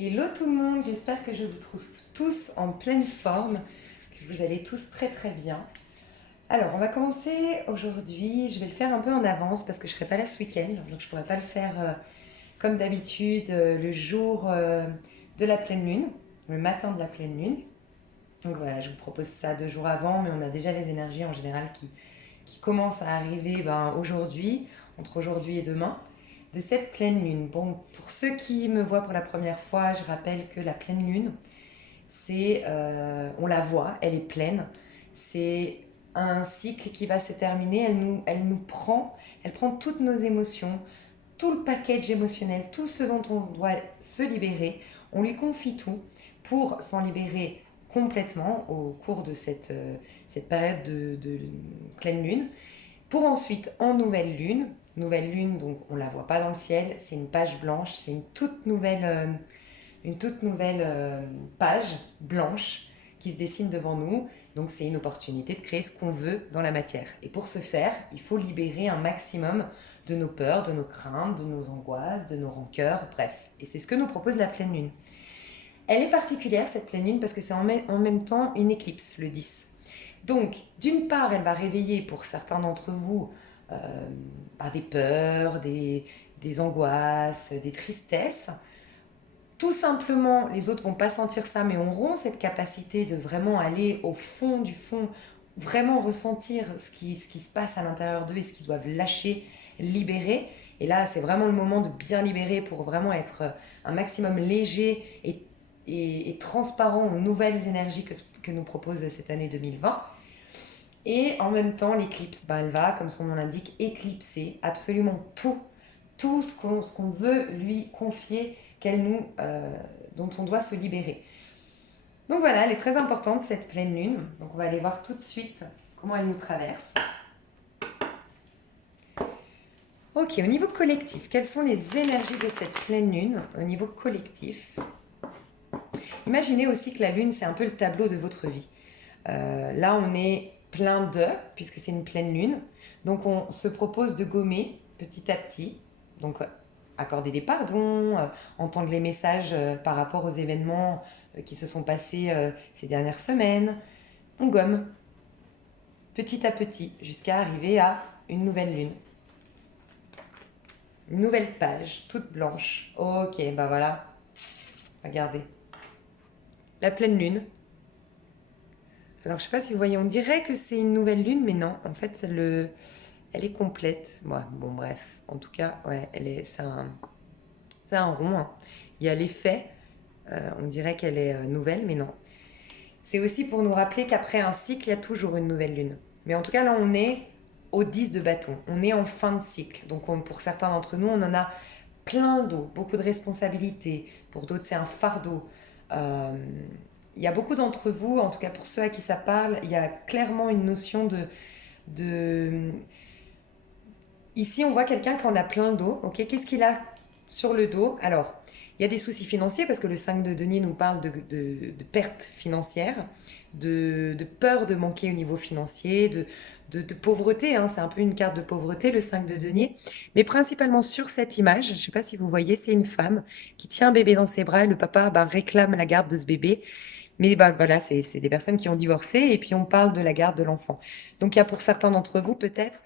Hello tout le monde, j'espère que je vous trouve tous en pleine forme, que vous allez tous très très bien. Alors on va commencer aujourd'hui, je vais le faire un peu en avance parce que je ne serai pas là ce week-end, donc je ne pourrai pas le faire comme d'habitude le jour de la pleine lune, le matin de la pleine lune. Donc voilà, je vous propose ça 2 jours avant, mais on a déjà les énergies en général qui commencent à arriver aujourd'hui, entre aujourd'hui et demain, de cette pleine lune. Bon, pour ceux qui me voient pour la première fois, je rappelle que la pleine lune, on la voit, elle est pleine. C'est un cycle qui va se terminer. Elle prend toutes nos émotions, tout le package émotionnel, tout ce dont on doit se libérer. On lui confie tout pour s'en libérer complètement au cours de cette période de pleine lune. Pour ensuite, en nouvelle lune, donc on ne la voit pas dans le ciel, c'est une page blanche, c'est une toute nouvelle page blanche qui se dessine devant nous. Donc c'est une opportunité de créer ce qu'on veut dans la matière. Et pour ce faire, il faut libérer un maximum de nos peurs, de nos craintes, de nos angoisses, de nos rancœurs, bref. Et c'est ce que nous propose la pleine lune. Elle est particulière, cette pleine lune, parce que c'est en même temps une éclipse, le 10. Donc, d'une part, elle va réveiller pour certains d'entre vous des peurs, des angoisses, des tristesses. Tout simplement, les autres vont pas sentir ça, mais auront cette capacité de vraiment aller au fond du fond, vraiment ressentir ce qui se passe à l'intérieur d'eux et ce qu'ils doivent lâcher, libérer. Et là, c'est vraiment le moment de bien libérer pour vraiment être un maximum léger et transparent aux nouvelles énergies que nous propose cette année 2020. Et en même temps, l'éclipse, elle va, comme son nom l'indique, éclipser absolument tout ce qu'on veut lui confier, dont on doit se libérer. Donc voilà, elle est très importante cette pleine lune. Donc on va aller voir tout de suite comment elle nous traverse. Ok, au niveau collectif, quelles sont les énergies de cette pleine lune au niveau collectif? Imaginez aussi que la lune, c'est un peu le tableau de votre vie. Là, on est plein d'œufs, puisque c'est une pleine lune. Donc, on se propose de gommer petit à petit. Donc, accorder des pardons, entendre les messages par rapport aux événements qui se sont passés ces dernières semaines. On gomme petit à petit jusqu'à arriver à une nouvelle lune. Une nouvelle page, toute blanche. Ok, voilà. Regardez. La pleine lune. Alors, je sais pas si vous voyez, on dirait que c'est une nouvelle lune, mais non. En fait, elle est complète. Ouais, bon, bref. En tout cas, ouais, c'est un rond, hein. Il y a l'effet. On dirait qu'elle est nouvelle, mais non. C'est aussi pour nous rappeler qu'après un cycle, il y a toujours une nouvelle lune. Mais en tout cas, là, on est au 10 de bâton. On est en fin de cycle. Donc, pour certains d'entre nous, on en a plein d'eau, beaucoup de responsabilités. Pour d'autres, c'est un fardeau. Il y a beaucoup d'entre vous, en tout cas pour ceux à qui ça parle, il y a clairement une notion de... Ici, on voit quelqu'un qui en a plein d'eau. Ok, qu'est-ce qu'il a sur le dos? Alors, il y a des soucis financiers parce que le 5 de denier nous parle de pertes financières, de peur de manquer au niveau financier, de pauvreté, hein. C'est un peu une carte de pauvreté, le 5 de denier. Mais principalement sur cette image, je ne sais pas si vous voyez, c'est une femme qui tient un bébé dans ses bras et le papa réclame la garde de ce bébé. Mais voilà, c'est des personnes qui ont divorcé et puis on parle de la garde de l'enfant. Donc il y a pour certains d'entre vous peut-être,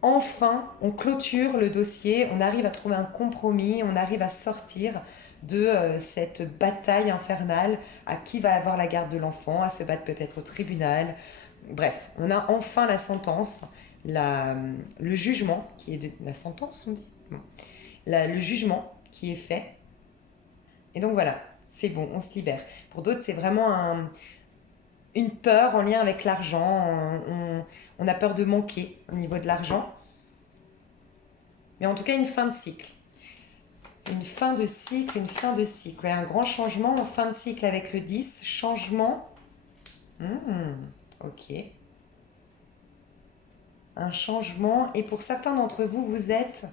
enfin, on clôture le dossier, on arrive à trouver un compromis, on arrive à sortir de cette bataille infernale à qui va avoir la garde de l'enfant, à se battre peut-être au tribunal. Bref, on a enfin la sentence, le jugement qui est la sentence, on dit. Bon. Le jugement qui est fait. Et donc voilà, c'est bon, on se libère. Pour d'autres, c'est vraiment une peur en lien avec l'argent. On a peur de manquer au niveau de l'argent. Mais en tout cas, une fin de cycle. Une fin de cycle, une fin de cycle. Et un grand changement en fin de cycle avec le 10. Changement. Ok. Un changement. Et pour certains d'entre vous, vous êtes...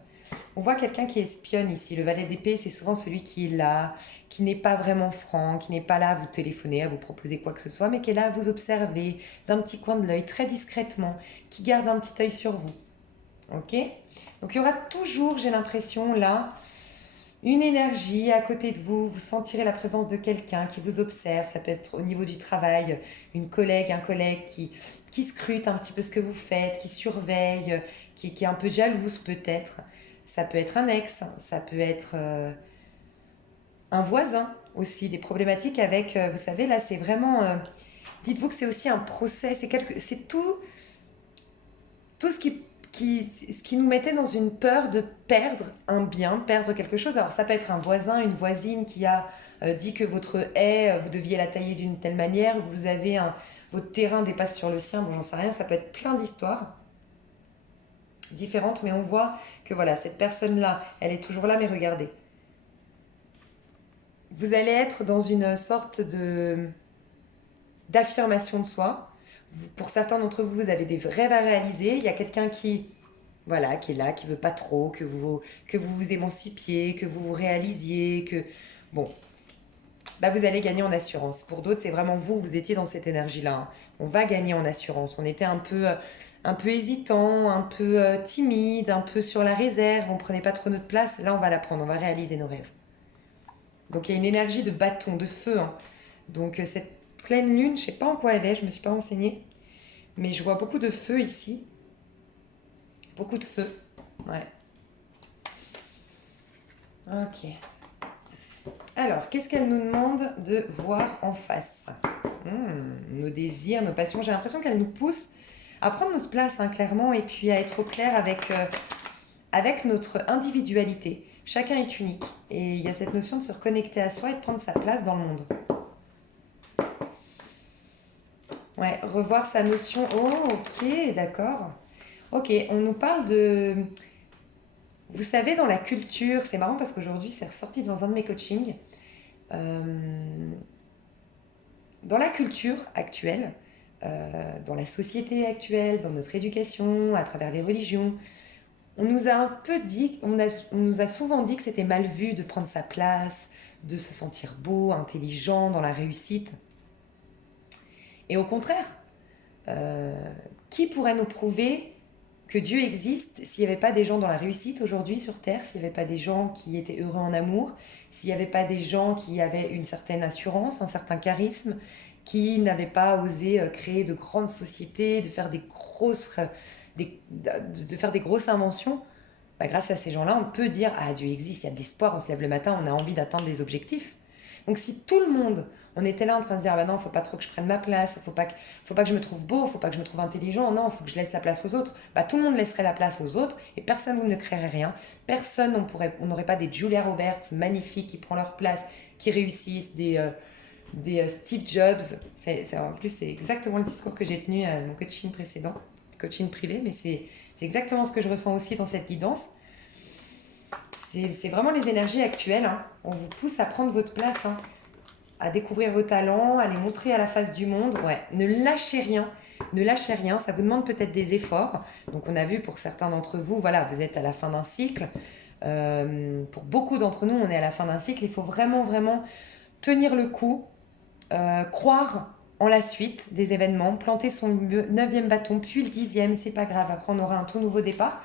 On voit quelqu'un qui espionne ici. Le valet d'épée, c'est souvent celui qui est là, qui n'est pas vraiment franc, qui n'est pas là à vous téléphoner, à vous proposer quoi que ce soit, mais qui est là à vous observer d'un petit coin de l'œil, très discrètement, qui garde un petit œil sur vous. Ok? Donc il y aura toujours, j'ai l'impression, là, une énergie à côté de vous, vous sentirez la présence de quelqu'un qui vous observe, ça peut être au niveau du travail, une collègue, un collègue qui scrute un petit peu ce que vous faites, qui surveille, qui est un peu jalouse peut-être. Ça peut être un ex, ça peut être un voisin aussi, des problématiques avec, vous savez, là c'est vraiment, dites-vous que c'est aussi un procès, c'est tout ce qui nous mettait dans une peur de perdre un bien, de perdre quelque chose. Alors ça peut être un voisin, une voisine qui a dit que votre haie, vous deviez la tailler d'une telle manière, vous avez votre terrain dépasse sur le sien, bon j'en sais rien, ça peut être plein d'histoires différentes, mais on voit que voilà, cette personne-là, elle est toujours là, mais regardez. Vous allez être dans une sorte d'affirmation de soi. Pour certains d'entre vous, vous avez des rêves à réaliser. Il y a quelqu'un qui, voilà, qui est là, qui veut pas trop que vous vous émancipiez, que vous vous réalisiez, que bon, bah vous allez gagner en assurance. Pour d'autres, c'est vraiment vous, vous étiez dans cette énergie-là, hein. On va gagner en assurance. On était un peu hésitant, un peu timide, un peu sur la réserve. On prenait pas trop notre place. Là, on va la prendre. On va réaliser nos rêves. Donc il y a une énergie de bâton, de feu, hein. Donc cette pleine lune, je sais pas en quoi elle est, je me suis pas renseignée, mais je vois beaucoup de feu ici. Beaucoup de feu. Ouais. Ok. Alors, qu'est-ce qu'elle nous demande de voir en face? Nos désirs, nos passions. J'ai l'impression qu'elle nous pousse à prendre notre place, hein, clairement, et puis à être au clair avec notre individualité. Chacun est unique. Et il y a cette notion de se reconnecter à soi et de prendre sa place dans le monde. Ouais, revoir sa notion. Oh, ok, d'accord. Ok, on nous parle de... Vous savez, dans la culture, c'est marrant parce qu'aujourd'hui, c'est ressorti dans un de mes coachings. Euh, Dans la culture actuelle, dans la société actuelle, dans notre éducation, à travers les religions, on nous a un peu dit, on nous a souvent dit que c'était mal vu de prendre sa place, de se sentir beau, intelligent, dans la réussite. Et au contraire, euh, qui pourrait nous prouver que Dieu existe s'il n'y avait pas des gens dans la réussite aujourd'hui sur Terre, s'il n'y avait pas des gens qui étaient heureux en amour, s'il n'y avait pas des gens qui avaient une certaine assurance, un certain charisme, qui n'avaient pas osé créer de grandes sociétés, de faire de faire des grosses inventions. Bah, grâce à ces gens-là, on peut dire ah Dieu existe, il y a de l'espoir, on se lève le matin, on a envie d'atteindre des objectifs. Donc si tout le monde, on était là en train de se dire bah non, faut pas trop que je prenne ma place, faut pas que je me trouve beau, faut pas que je me trouve intelligent, non, faut que je laisse la place aux autres. Bah tout le monde laisserait la place aux autres et personne ne créerait rien. Personne, on n'aurait pas des Julia Roberts magnifiques qui prennent leur place, qui réussissent, des Steve Jobs. En plus, c'est exactement le discours que j'ai tenu à mon coaching précédent, coaching privé, mais c'est exactement ce que je ressens aussi dans cette guidance. C'est vraiment les énergies actuelles, hein. On vous pousse à prendre votre place, hein, à découvrir vos talents, à les montrer à la face du monde. Ouais, ne lâchez rien. Ne lâchez rien, ça vous demande peut-être des efforts. Donc on a vu pour certains d'entre vous, voilà, vous êtes à la fin d'un cycle. Pour beaucoup d'entre nous, on est à la fin d'un cycle. Il faut vraiment, vraiment tenir le coup, croire en la suite des événements, planter son neuvième bâton, puis le dixième, c'est pas grave. Après, on aura un tout nouveau départ,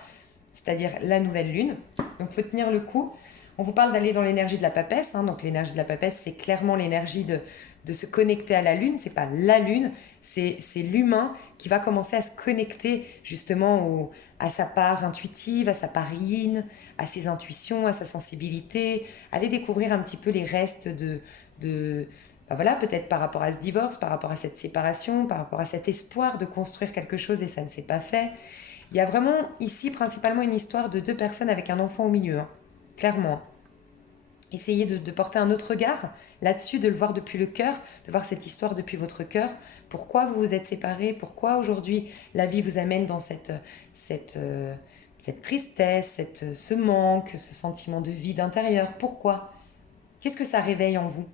c'est-à-dire la nouvelle lune. Donc, il faut tenir le coup. On vous parle d'aller dans l'énergie de la papesse, hein. Donc, l'énergie de la papesse, c'est clairement l'énergie de se connecter à la lune. C'est pas la lune, c'est l'humain qui va commencer à se connecter justement à sa part intuitive, à sa part yin, à ses intuitions, à sa sensibilité, aller découvrir un petit peu les restes de ben voilà, peut-être par rapport à ce divorce, par rapport à cette séparation, par rapport à cet espoir de construire quelque chose et ça ne s'est pas fait. Il y a vraiment ici principalement une histoire de deux personnes avec un enfant au milieu, hein, clairement. Essayez de porter un autre regard là-dessus, de le voir depuis le cœur, de voir cette histoire depuis votre cœur. Pourquoi vous vous êtes séparés? Pourquoi aujourd'hui la vie vous amène dans cette tristesse, ce manque, ce sentiment de vide intérieur? Pourquoi? Qu'est-ce que ça réveille en vous?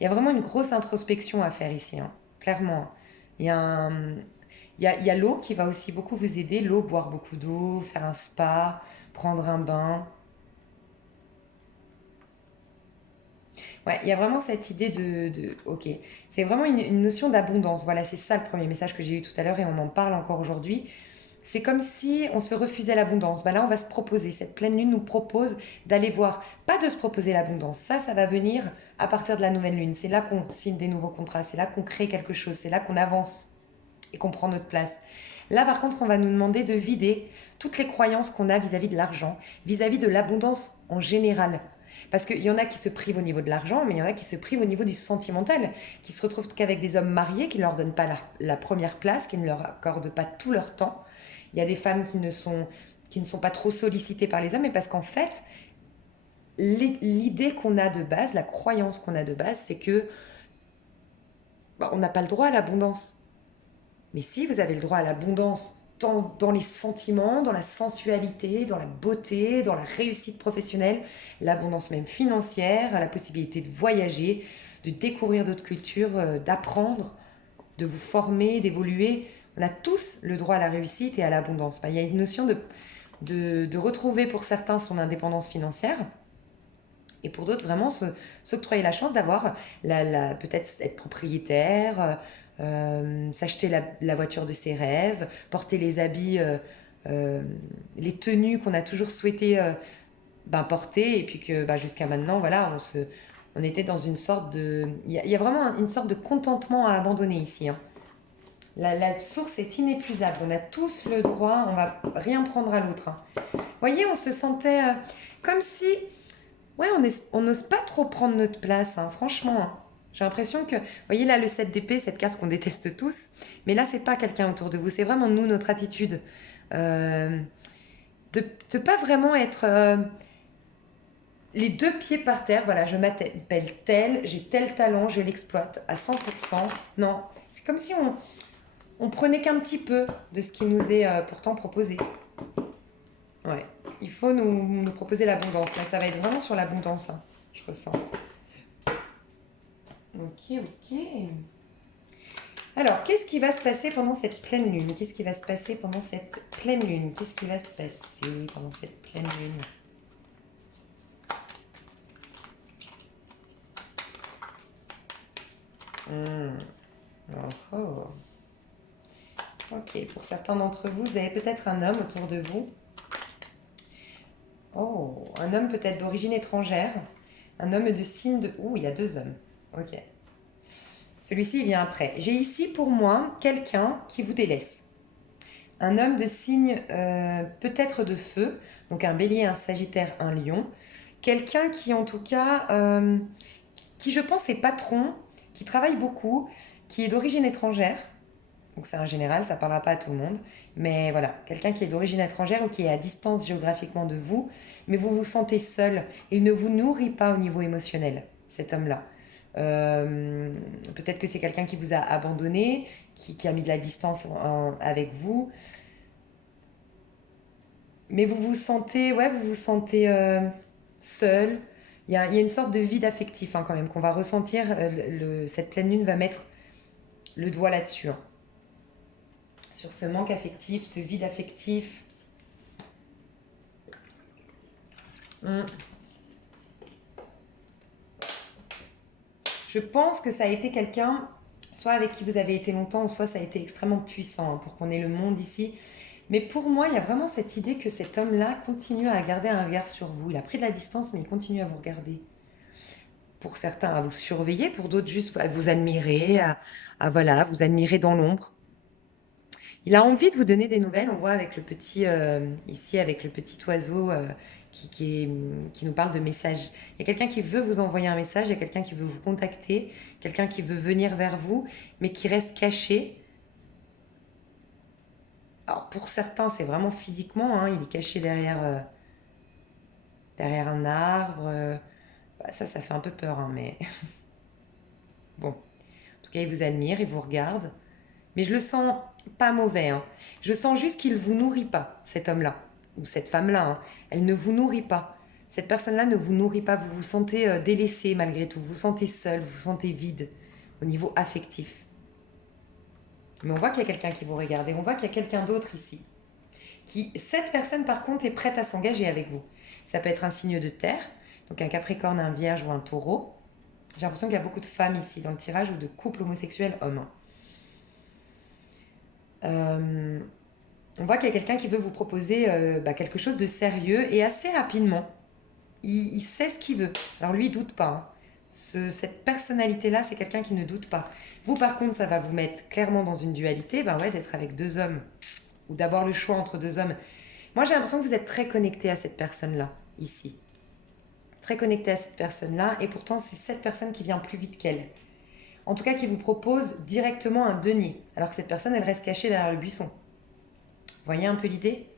Il y a vraiment une grosse introspection à faire ici, hein, clairement. Il y a il y a l'eau qui va aussi beaucoup vous aider. L'eau, boire beaucoup d'eau, faire un spa, prendre un bain. Ouais, il y a vraiment cette idée ok, c'est vraiment une notion d'abondance. Voilà, c'est ça le premier message que j'ai eu tout à l'heure et on en parle encore aujourd'hui. c'est comme si on se refusait l'abondance. Bah là, on va se proposer. Cette pleine lune nous propose d'aller voir, pas de se proposer l'abondance. Ça va venir à partir de la nouvelle lune. C'est là qu'on signe des nouveaux contrats. C'est là qu'on crée quelque chose. C'est là qu'on avance et qu'on prend notre place. Là, par contre, on va nous demander de vider toutes les croyances qu'on a vis-à-vis de l'argent, vis-à-vis de l'abondance en général. Parce qu'il y en a qui se privent au niveau de l'argent, mais il y en a qui se privent au niveau du sentimental, qui se retrouvent qu'avec des hommes mariés, qui ne leur donnent pas la première place, qui ne leur accordent pas tout leur temps. Il y a des femmes qui ne sont pas trop sollicitées par les hommes, mais parce qu'en fait, l'idée qu'on a de base, la croyance qu'on a de base, c'est que bah, on n'a pas le droit à l'abondance. Mais si, vous avez le droit à l'abondance dans les sentiments, dans la sensualité, dans la beauté, dans la réussite professionnelle, l'abondance même financière, la possibilité de voyager, de découvrir d'autres cultures, d'apprendre, de vous former, d'évoluer. On a tous le droit à la réussite et à l'abondance. Enfin, il y a une notion de retrouver pour certains son indépendance financière et pour d'autres vraiment s'octroyer la chance d'avoir peut-être être propriétaire, s'acheter la voiture de ses rêves, porter les habits, les tenues qu'on a toujours souhaité porter et puis que jusqu'à maintenant voilà on était dans une sorte de il y a vraiment une sorte de contentement à abandonner ici, hein. La source est inépuisable, on a tous le droit, on va rien prendre à l'autre, hein. Vous voyez, on se sentait comme si ouais, on n'ose pas trop prendre notre place, hein, franchement, hein. J'ai l'impression que, vous voyez là le 7 d'épée, cette carte qu'on déteste tous, mais là c'est pas quelqu'un autour de vous, c'est vraiment nous, notre attitude. Euh, de pas vraiment être les deux pieds par terre, voilà, je m'appelle tel, j'ai tel talent, je l'exploite à 100%. Non, c'est comme si on prenait qu'un petit peu de ce qui nous est pourtant proposé. Ouais, il faut nous proposer l'abondance. Là, ça va être vraiment sur l'abondance, hein, je ressens. Ok, ok. Alors, qu'est-ce qui va se passer pendant cette pleine lune? Qu'est-ce qui va se passer pendant cette pleine lune? Qu'est-ce qui va se passer pendant cette pleine lune? Oh, oh. Ok, pour certains d'entre vous, vous avez peut-être un homme autour de vous. Oh, un homme peut-être d'origine étrangère. Un homme de signe de... Ouh, il y a deux hommes. Ok. Celui-ci, il vient après. J'ai ici pour moi quelqu'un qui vous délaisse. Un homme de signe peut-être de feu, donc un bélier, un sagittaire, un lion. Quelqu'un qui en tout cas, qui je pense est patron, qui travaille beaucoup, qui est d'origine étrangère. Donc c'est un général, ça ne parlera pas à tout le monde. Mais voilà, quelqu'un qui est d'origine étrangère ou qui est à distance géographiquement de vous, mais vous vous sentez seul. Il ne vous nourrit pas au niveau émotionnel, cet homme-là. Peut-être que c'est quelqu'un qui vous a abandonné, qui a mis de la distance avec vous. Mais vous vous sentez seul. Il y a une sorte de vide affectif, hein, quand même qu'on va ressentir. Cette pleine lune va mettre le doigt là-dessus, hein. Sur ce manque affectif, ce vide affectif. Hum. Je pense que ça a été quelqu'un, soit avec qui vous avez été longtemps, soit ça a été extrêmement puissant, hein, pour qu'on ait le monde ici. Mais pour moi, il y a vraiment cette idée que cet homme-là continue à garder un regard sur vous. Il a pris de la distance, mais il continue à vous regarder. Pour certains, à vous surveiller, pour d'autres, juste à vous admirer, voilà, vous admirer dans l'ombre. Il a envie de vous donner des nouvelles. On voit avec le petit, ici, avec le petit oiseau qui nous parle de messages. Il y a quelqu'un qui veut vous envoyer un message, il y a quelqu'un qui veut vous contacter, quelqu'un qui veut venir vers vous, mais qui reste caché. Alors pour certains, c'est vraiment physiquement, hein, il est caché derrière un arbre. Ça fait un peu peur, hein, mais bon. En tout cas, il vous admire, il vous regarde. Mais je le sens pas mauvais, hein. Je sens juste qu'il ne vous nourrit pas, cet homme-là, ou cette femme-là, hein. Elle ne vous nourrit pas. Cette personne-là ne vous nourrit pas. Vous vous sentez délaissé malgré tout. Vous vous sentez seul, vous vous sentez vide au niveau affectif. Mais on voit qu'il y a quelqu'un qui vous regarde et on voit qu'il y a quelqu'un d'autre ici. Cette personne, par contre, est prête à s'engager avec vous. Ça peut être un signe de terre, donc un capricorne, un vierge ou un taureau. J'ai l'impression qu'il y a beaucoup de femmes ici dans le tirage ou de couples homosexuels hommes. On voit qu'il y a quelqu'un qui veut vous proposer quelque chose de sérieux et assez rapidement. Il sait ce qu'il veut. Alors lui, il doute pas, hein. Cette personnalité-là, c'est quelqu'un qui ne doute pas. Vous, par contre, ça va vous mettre clairement dans une dualité, d'être avec deux hommes ou d'avoir le choix entre deux hommes. Moi, j'ai l'impression que vous êtes très connecté à cette personne-là, ici. Très connecté à cette personne-là, et pourtant, c'est cette personne qui vient plus vite qu'elle. En tout cas, qui vous propose directement un denier, alors que cette personne, elle reste cachée derrière le buisson. Vous voyez un peu l'idée?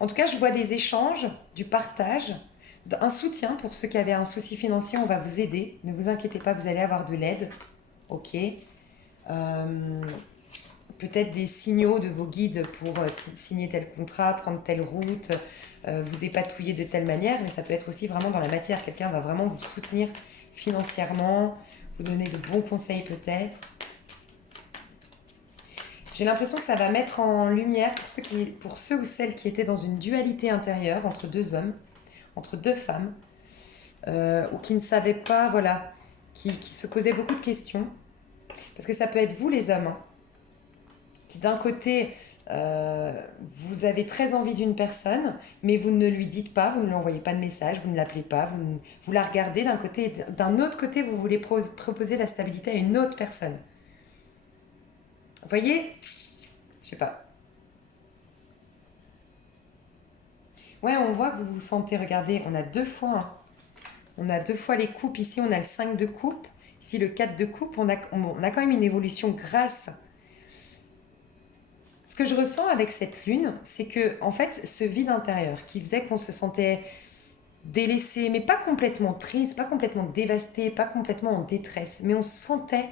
En tout cas, je vois des échanges, du partage, un soutien pour ceux qui avaient un souci financier. On va vous aider. Ne vous inquiétez pas, vous allez avoir de l'aide. Ok. Peut-être des signaux de vos guides pour signer tel contrat, prendre telle route, vous dépatouiller de telle manière. Mais ça peut être aussi vraiment dans la matière. Quelqu'un va vraiment vous soutenir financièrement, vous donner de bons conseils peut-être. J'ai l'impression que ça va mettre en lumière pour ceux ou celles qui étaient dans une dualité intérieure entre deux hommes, entre deux femmes, ou qui ne savaient pas, voilà, qui se posaient beaucoup de questions. Parce que ça peut être vous les hommes, hein, qui d'un côté, vous avez très envie d'une personne, mais vous ne lui dites pas, vous ne lui envoyez pas de message, vous ne l'appelez pas, vous la regardez d'un côté, et d'un autre côté, vous voulez proposer la stabilité à une autre personne. Vous voyez? Je sais pas. Ouais, on voit que vous vous sentez, regardez, on a deux fois, hein. On a deux fois les coupes, ici on a le 5 de coupe, ici le 4 de coupe, on a quand même une évolution grâce. Ce que je ressens avec cette lune, c'est que, en fait, ce vide intérieur qui faisait qu'on se sentait délaissé, mais pas complètement triste, pas complètement dévasté, pas complètement en détresse, mais on sentait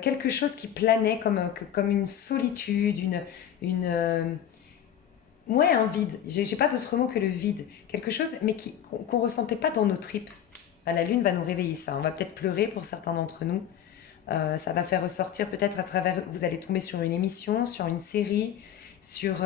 quelque chose qui planait comme une solitude, ouais, un vide. J'ai pas d'autre mot que le vide. Quelque chose, mais qu'on ressentait pas dans nos tripes. Ah, la lune va nous réveiller ça. On va peut-être pleurer pour certains d'entre nous. Ça va faire ressortir peut-être à travers. Vous allez tomber sur une émission, sur une série, sur.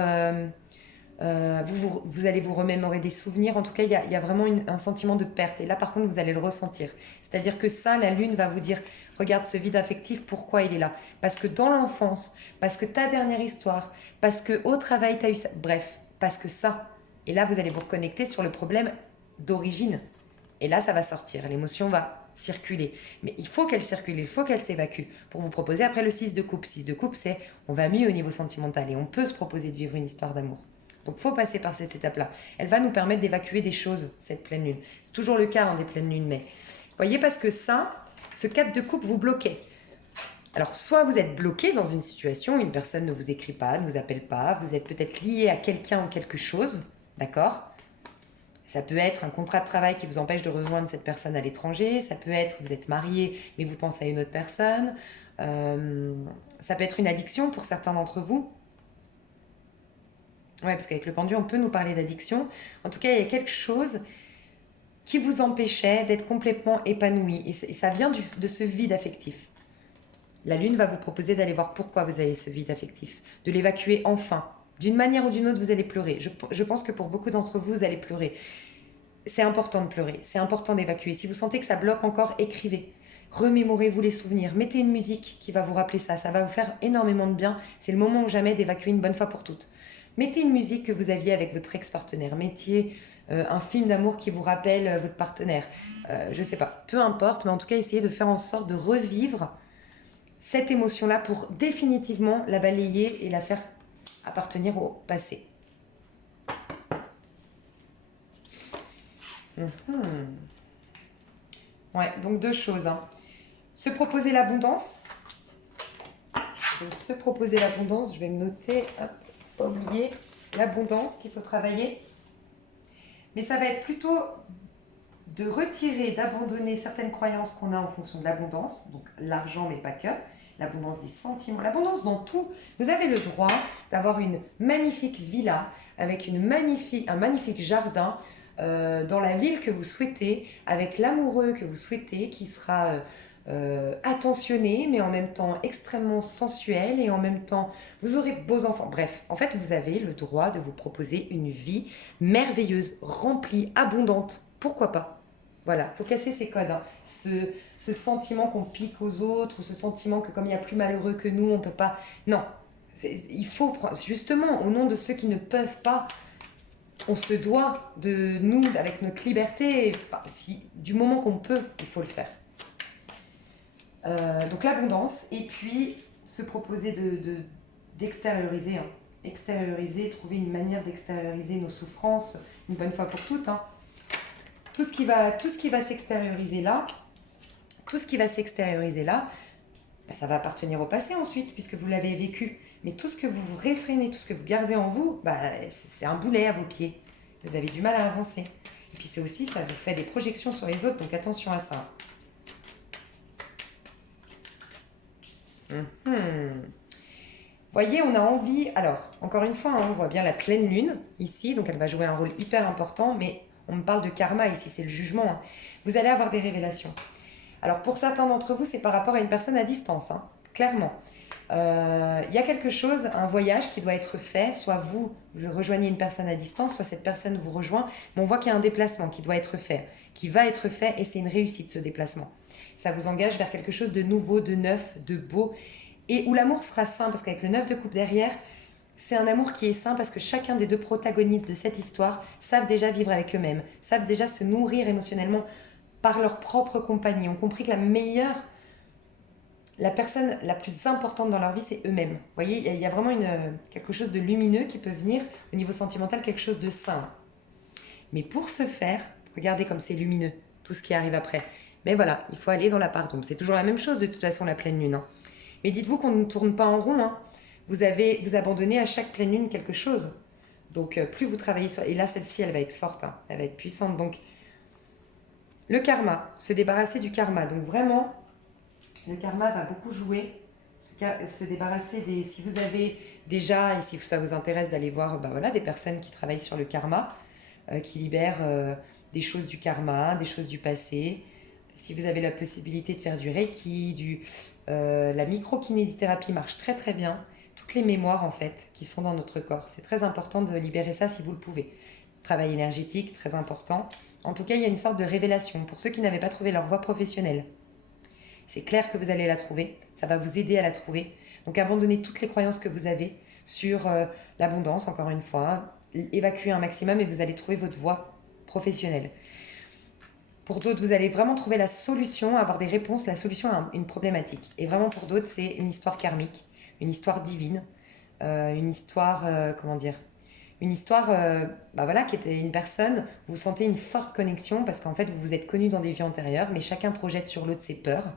Vous allez vous remémorer des souvenirs. En tout cas, il y a vraiment un sentiment de perte. Et là, par contre, vous allez le ressentir. C'est-à-dire que ça, la lune va vous dire, regarde ce vide affectif, pourquoi il est là? Parce que dans l'enfance, parce que ta dernière histoire, parce que au travail, tu as eu ça. Bref, parce que ça. Et là, vous allez vous reconnecter sur le problème d'origine. Et là, ça va sortir. L'émotion va circuler. Mais il faut qu'elle circule, il faut qu'elle s'évacue pour vous proposer après le 6 de coupe. 6 de coupe, c'est on va mieux au niveau sentimental et on peut se proposer de vivre une histoire d'amour. Donc, il faut passer par cette étape-là. Elle va nous permettre d'évacuer des choses, cette pleine lune. C'est toujours le cas des pleines lunes, mais voyez, parce que ça, ce 4 de coupe vous bloquait. Alors, soit vous êtes bloqué dans une situation, une personne ne vous écrit pas, ne vous appelle pas, vous êtes peut-être lié à quelqu'un ou quelque chose, d'accord? Ça peut être un contrat de travail qui vous empêche de rejoindre cette personne à l'étranger, ça peut être vous êtes marié mais vous pensez à une autre personne, ça peut être une addiction pour certains d'entre vous. Ouais, parce qu'avec le pendu, on peut nous parler d'addiction. En tout cas, il y a quelque chose qui vous empêchait d'être complètement épanoui. Et ça vient de ce vide affectif. La lune va vous proposer d'aller voir pourquoi vous avez ce vide affectif, de l'évacuer enfin. D'une manière ou d'une autre, vous allez pleurer. Je pense que pour beaucoup d'entre vous, vous allez pleurer. C'est important de pleurer, c'est important d'évacuer. Si vous sentez que ça bloque encore, écrivez. Remémorez-vous les souvenirs. Mettez une musique qui va vous rappeler ça. Ça va vous faire énormément de bien. C'est le moment ou jamais d'évacuer une bonne fois pour toutes. Mettez une musique que vous aviez avec votre ex-partenaire. Mettez un film d'amour qui vous rappelle votre partenaire. Je sais pas, peu importe, mais en tout cas, essayez de faire en sorte de revivre cette émotion-là pour définitivement la balayer et la faire appartenir au passé. Ouais, donc deux choses, hein. Se proposer l'abondance. Donc, se proposer l'abondance, je vais me noter, hop, pas oublier l'abondance qu'il faut travailler. Mais ça va être plutôt de retirer, d'abandonner certaines croyances qu'on a en fonction de l'abondance, donc l'argent mais pas que, l'abondance des sentiments, l'abondance dans tout. Vous avez le droit d'avoir une magnifique villa avec un magnifique jardin dans la ville que vous souhaitez, avec l'amoureux que vous souhaitez, qui sera attentionné, mais en même temps extrêmement sensuel, et en même temps, vous aurez de beaux enfants. Bref, en fait, vous avez le droit de vous proposer une vie merveilleuse, remplie, abondante. Pourquoi pas? Voilà, faut casser ces codes, hein. Ce sentiment qu'on pique aux autres, ou ce sentiment que comme il y a plus malheureux que nous, on peut pas... Non, il faut prendre... Justement, au nom de ceux qui ne peuvent pas, on se doit de nous, avec notre liberté, enfin, du moment qu'on peut, il faut le faire. Donc l'abondance, et puis se proposer d'extérioriser, hein. Extérioriser, trouver une manière d'extérioriser nos souffrances, une bonne fois pour toutes, hein. Tout ce qui va s'extérioriser là, bah, ça va appartenir au passé ensuite, puisque vous l'avez vécu. Mais tout ce que vous réfrénez, tout ce que vous gardez en vous, bah, c'est un boulet à vos pieds. Vous avez du mal à avancer. Et puis c'est aussi, ça vous fait des projections sur les autres, donc attention à ça. Voyez, on a envie... Alors, encore une fois, hein, on voit bien la pleine lune ici, donc elle va jouer un rôle hyper important, mais on me parle de karma ici, c'est le jugement, hein. Vous allez avoir des révélations. Alors, pour certains d'entre vous, c'est par rapport à une personne à distance, hein, clairement. Il y a quelque chose, un voyage qui doit être fait, soit vous rejoignez une personne à distance, soit cette personne vous rejoint, mais on voit qu'il y a un déplacement qui doit être fait, qui va être fait, et c'est une réussite ce déplacement. Ça vous engage vers quelque chose de nouveau, de neuf, de beau, et où l'amour sera sain, parce qu'avec le 9 de coupe derrière, c'est un amour qui est sain parce que chacun des deux protagonistes de cette histoire savent déjà vivre avec eux-mêmes, savent déjà se nourrir émotionnellement par leur propre compagnie, ont compris que la personne la plus importante dans leur vie, c'est eux-mêmes. Vous voyez, il y a vraiment quelque chose de lumineux qui peut venir au niveau sentimental, quelque chose de sain. Mais pour ce faire, regardez comme c'est lumineux, tout ce qui arrive après. Mais voilà, il faut aller dans la part d'ombre. C'est toujours la même chose de toute façon, la pleine lune, hein. Mais dites-vous qu'on ne tourne pas en rond, hein. Vous abandonnez à chaque pleine lune quelque chose. Donc plus vous travaillez sur... Et là, celle-ci, elle va être forte, hein. Elle va être puissante. Donc, le karma, se débarrasser du karma. Donc vraiment, le karma va beaucoup jouer. Se débarrasser des... Si vous avez déjà, et si ça vous intéresse d'aller voir bah voilà, des personnes qui travaillent sur le karma, qui libèrent des choses du karma, des choses du passé. Si vous avez la possibilité de faire du reiki, la microkinésithérapie marche très très bien. Toutes les mémoires en fait qui sont dans notre corps. C'est très important de libérer ça si vous le pouvez. Travail énergétique, très important. En tout cas, il y a une sorte de révélation. Pour ceux qui n'avaient pas trouvé leur voie professionnelle, c'est clair que vous allez la trouver. Ça va vous aider à la trouver. Donc abandonnez toutes les croyances que vous avez sur l'abondance, encore une fois. Évacuez un maximum et vous allez trouver votre voie professionnelle. Pour d'autres, vous allez vraiment trouver la solution, avoir des réponses, la solution à une problématique. Et vraiment pour d'autres, c'est une histoire karmique, une histoire divine, une histoire, comment dire, une histoire bah voilà, qui était une personne, vous sentez une forte connexion parce qu'en fait, vous vous êtes connus dans des vies antérieures, mais chacun projette sur l'autre ses peurs.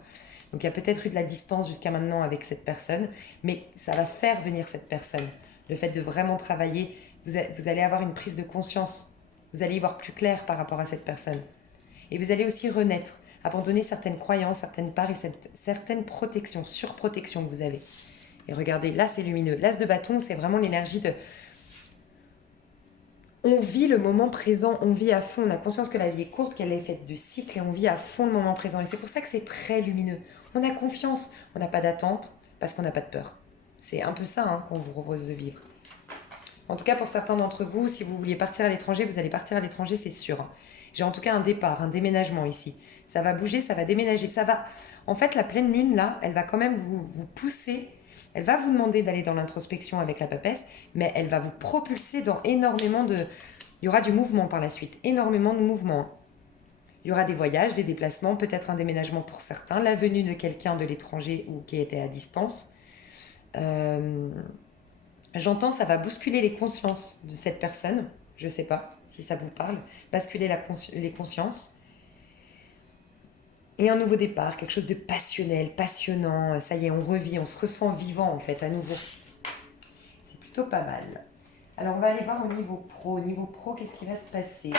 Donc il y a peut-être eu de la distance jusqu'à maintenant avec cette personne, mais ça va faire venir cette personne. Le fait de vraiment travailler, vous allez avoir une prise de conscience, vous allez y voir plus clair par rapport à cette personne. Et vous allez aussi renaître, abandonner certaines croyances, certaines parts et certaines protections, surprotections que vous avez. Et regardez, là c'est lumineux. L'as de bâton, c'est vraiment l'énergie de... On vit le moment présent, on vit à fond, on a conscience que la vie est courte, qu'elle est faite de cycles et on vit à fond le moment présent. Et c'est pour ça que c'est très lumineux. On a confiance, on n'a pas d'attente parce qu'on n'a pas de peur. C'est un peu ça hein, qu'on vous propose de vivre. En tout cas, pour certains d'entre vous, si vous vouliez partir à l'étranger, vous allez partir à l'étranger, c'est sûr. J'ai en tout cas un départ, un déménagement ici. Ça va bouger, ça va déménager, ça va... En fait, la pleine lune, là, elle va quand même vous pousser. Elle va vous demander d'aller dans l'introspection avec la papesse, mais elle va vous propulser dans énormément de... Il y aura du mouvement par la suite, énormément de mouvement. Il y aura des voyages, des déplacements, peut-être un déménagement pour certains, la venue de quelqu'un de l'étranger ou qui était à distance. J'entends, ça va bousculer les consciences de cette personne. Je ne sais pas si ça vous parle. Basculer les consciences. Et un nouveau départ, quelque chose de passionnel, passionnant. Ça y est, on revit, on se ressent vivant en fait à nouveau. C'est plutôt pas mal. Alors on va aller voir au niveau pro. Au niveau pro, qu'est-ce qui va se passer?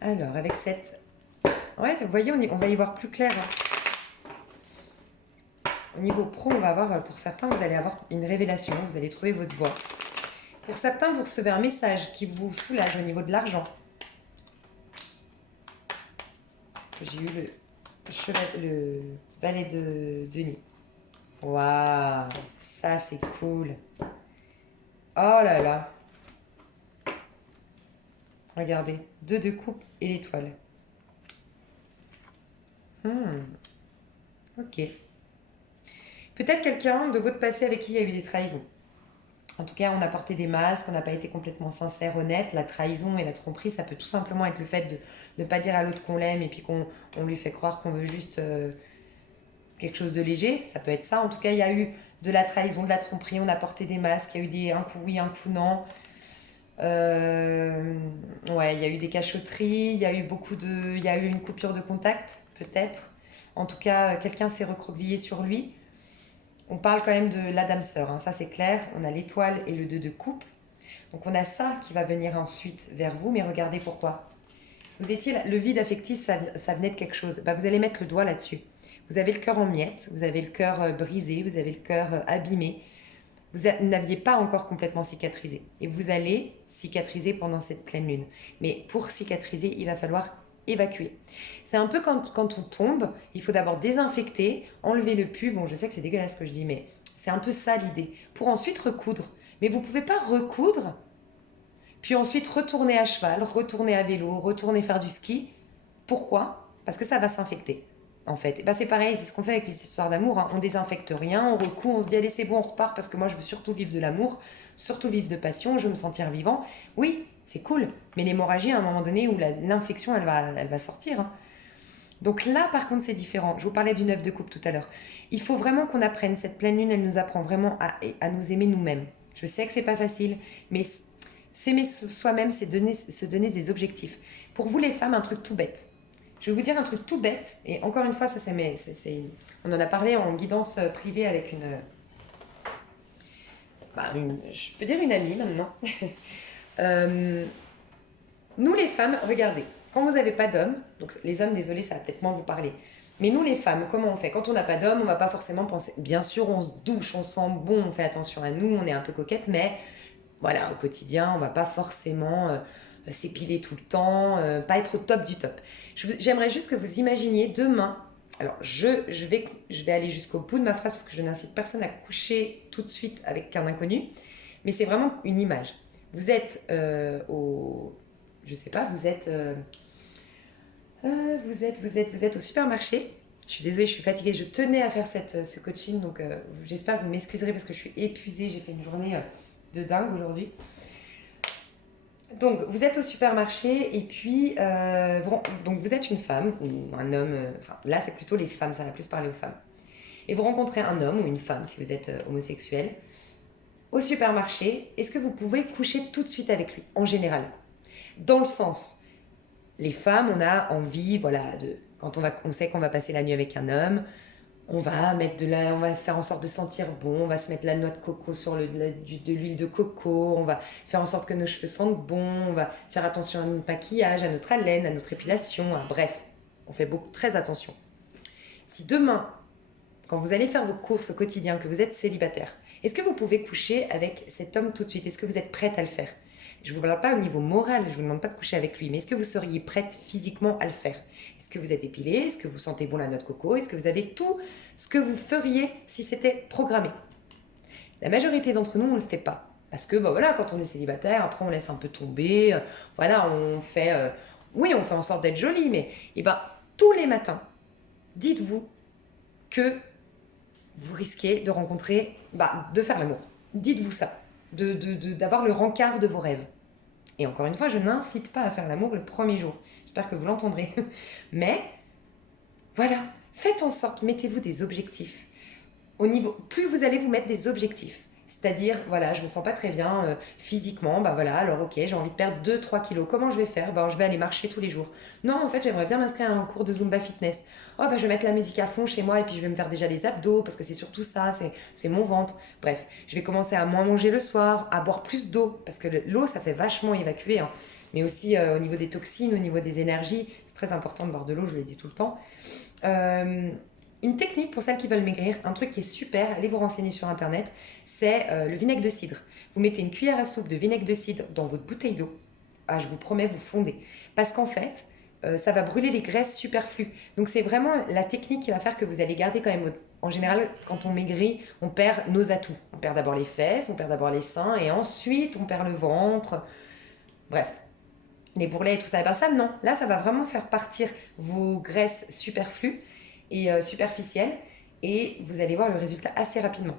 Alors avec cette... Ouais, vous voyez, on va y voir plus clair. Au niveau pro, on va avoir, pour certains, vous allez avoir une révélation, vous allez trouver votre voie. Pour certains, vous recevez un message qui vous soulage au niveau de l'argent. Parce que j'ai eu le valet de Denis. Waouh, ça c'est cool. Oh là là. Regardez, 2 de coupe et l'étoile. Ok. Peut-être quelqu'un de votre passé avec qui il y a eu des trahisons. En tout cas, on a porté des masques, on n'a pas été complètement sincère, honnête. La trahison et la tromperie, ça peut tout simplement être le fait de ne pas dire à l'autre qu'on l'aime et puis qu'on lui fait croire qu'on veut juste quelque chose de léger. Ça peut être ça. En tout cas, il y a eu de la trahison, de la tromperie, on a porté des masques, il y a eu un coup oui, un coup non. Ouais, il y a eu des cachotteries, il y a eu une coupure de contact, peut-être. En tout cas, quelqu'un s'est recroquevillé sur lui. On parle quand même de la dame sœur, hein, ça c'est clair. On a l'étoile et le 2 de coupe. Donc on a ça qui va venir ensuite vers vous, mais regardez pourquoi. Vous étiez le vide affectif, ça venait de quelque chose. Bah, vous allez mettre le doigt là-dessus. Vous avez le cœur en miettes, vous avez le cœur brisé, vous avez le cœur abîmé. Vous n'aviez pas encore complètement cicatrisé. Et vous allez cicatriser pendant cette pleine lune. Mais pour cicatriser, il va falloir évacuer. C'est un peu quand on tombe, il faut d'abord désinfecter, enlever le pus. Bon, je sais que c'est dégueulasse ce que je dis, mais c'est un peu ça l'idée. Pour ensuite recoudre. Mais vous ne pouvez pas recoudre, puis ensuite retourner à cheval, retourner à vélo, retourner faire du ski. Pourquoi? Parce que ça va s'infecter. En fait, et ben c'est pareil, c'est ce qu'on fait avec les histoires d'amour, hein. On désinfecte rien, on recoue, on se dit allez c'est bon, on repart parce que moi je veux surtout vivre de l'amour, surtout vivre de passion, je veux me sentir vivant. Oui, c'est cool, mais l'hémorragie à un moment donné où l'infection elle va sortir, hein. Donc là par contre c'est différent. Je vous parlais du 9 de coupe tout à l'heure. Il faut vraiment qu'on apprenne, cette pleine lune elle nous apprend vraiment à nous aimer nous-mêmes. Je sais que c'est pas facile, mais s'aimer soi-même c'est se donner des objectifs. Pour vous les femmes, un truc tout bête. Je vais vous dire un truc tout bête, et encore une fois, on en a parlé en guidance privée avec je peux dire une amie maintenant. Euh, nous les femmes, regardez, quand vous n'avez pas d'homme, donc les hommes, désolé, ça va peut-être moins vous parler, mais nous les femmes, comment on fait? Quand on n'a pas d'homme, on va pas forcément penser, bien sûr, on se douche, on sent bon, on fait attention à nous, on est un peu coquette, mais voilà, au quotidien, on va pas forcément s'épiler tout le temps, pas être au top du top. J'aimerais juste que vous imaginiez demain. Alors, je vais aller jusqu'au bout de ma phrase parce que je n'incite personne à coucher tout de suite avec un inconnu, mais c'est vraiment une image. Vous êtes je sais pas, vous êtes au supermarché. Je suis désolée, je suis fatiguée. Je tenais à faire ce coaching, donc j'espère que vous m'excuserez parce que je suis épuisée. J'ai fait une journée de dingue aujourd'hui. Donc, vous êtes au supermarché et puis, donc vous êtes une femme ou un homme, enfin là c'est plutôt les femmes, ça va plus parler aux femmes. Et vous rencontrez un homme ou une femme si vous êtes homosexuel au supermarché, est-ce que vous pouvez coucher tout de suite avec lui, en général? Dans le sens, les femmes, on a envie, voilà, quand on sait qu'on va passer la nuit avec un homme, on va faire en sorte de sentir bon, on va se mettre la noix de coco sur de l'huile de coco, on va faire en sorte que nos cheveux sentent bon, on va faire attention à notre maquillage, à notre haleine, à notre épilation, bref, on fait très attention. Si demain, quand vous allez faire vos courses au quotidien, que vous êtes célibataire, est-ce que vous pouvez coucher avec cet homme tout de suite? Est-ce que vous êtes prête à le faire? Je ne vous parle pas au niveau moral, je ne vous demande pas de coucher avec lui, mais est-ce que vous seriez prête physiquement à le faire? Est-ce que vous êtes épilée? Est-ce que vous sentez bon la noix de coco? Est-ce que vous avez tout ce que vous feriez si c'était programmé? La majorité d'entre nous, on ne le fait pas. Parce que voilà, quand on est célibataire, après on laisse un peu tomber, voilà, oui, on fait en sorte d'être jolie, mais tous les matins, dites-vous que vous risquez de rencontrer, de faire l'amour. Dites-vous ça, d'avoir le rencard de vos rêves. Et encore une fois, je n'incite pas à faire l'amour le premier jour. J'espère que vous l'entendrez. Mais, voilà, faites en sorte, mettez-vous des objectifs. Plus vous allez vous mettre des objectifs, c'est-à-dire, voilà, je me sens pas très bien physiquement, voilà, alors ok, j'ai envie de perdre 2-3 kilos, comment je vais faire? Je vais aller marcher tous les jours. Non, en fait, j'aimerais bien m'inscrire à un cours de Zumba Fitness. Je vais mettre la musique à fond chez moi et puis je vais me faire déjà les abdos, parce que c'est surtout ça, c'est mon ventre. Bref, je vais commencer à moins manger le soir, à boire plus d'eau, parce que l'eau, ça fait vachement évacuer, hein. Mais aussi au niveau des toxines, au niveau des énergies, c'est très important de boire de l'eau, je le dis tout le temps. Une technique pour celles qui veulent maigrir, un truc qui est super, allez vous renseigner sur internet, c'est le vinaigre de cidre. Vous mettez une cuillère à soupe de vinaigre de cidre dans votre bouteille d'eau. Je vous promets, vous fondez. Parce qu'en fait, ça va brûler les graisses superflues. Donc c'est vraiment la technique qui va faire que vous allez garder quand même votre... En général, quand on maigrit, on perd nos atouts. On perd d'abord les fesses, on perd d'abord les seins et ensuite on perd le ventre. Bref. les bourrelets et tout ça. Et ben ça, non. Là, ça va vraiment faire partir vos graisses superflues et superficielles. Et vous allez voir le résultat assez rapidement.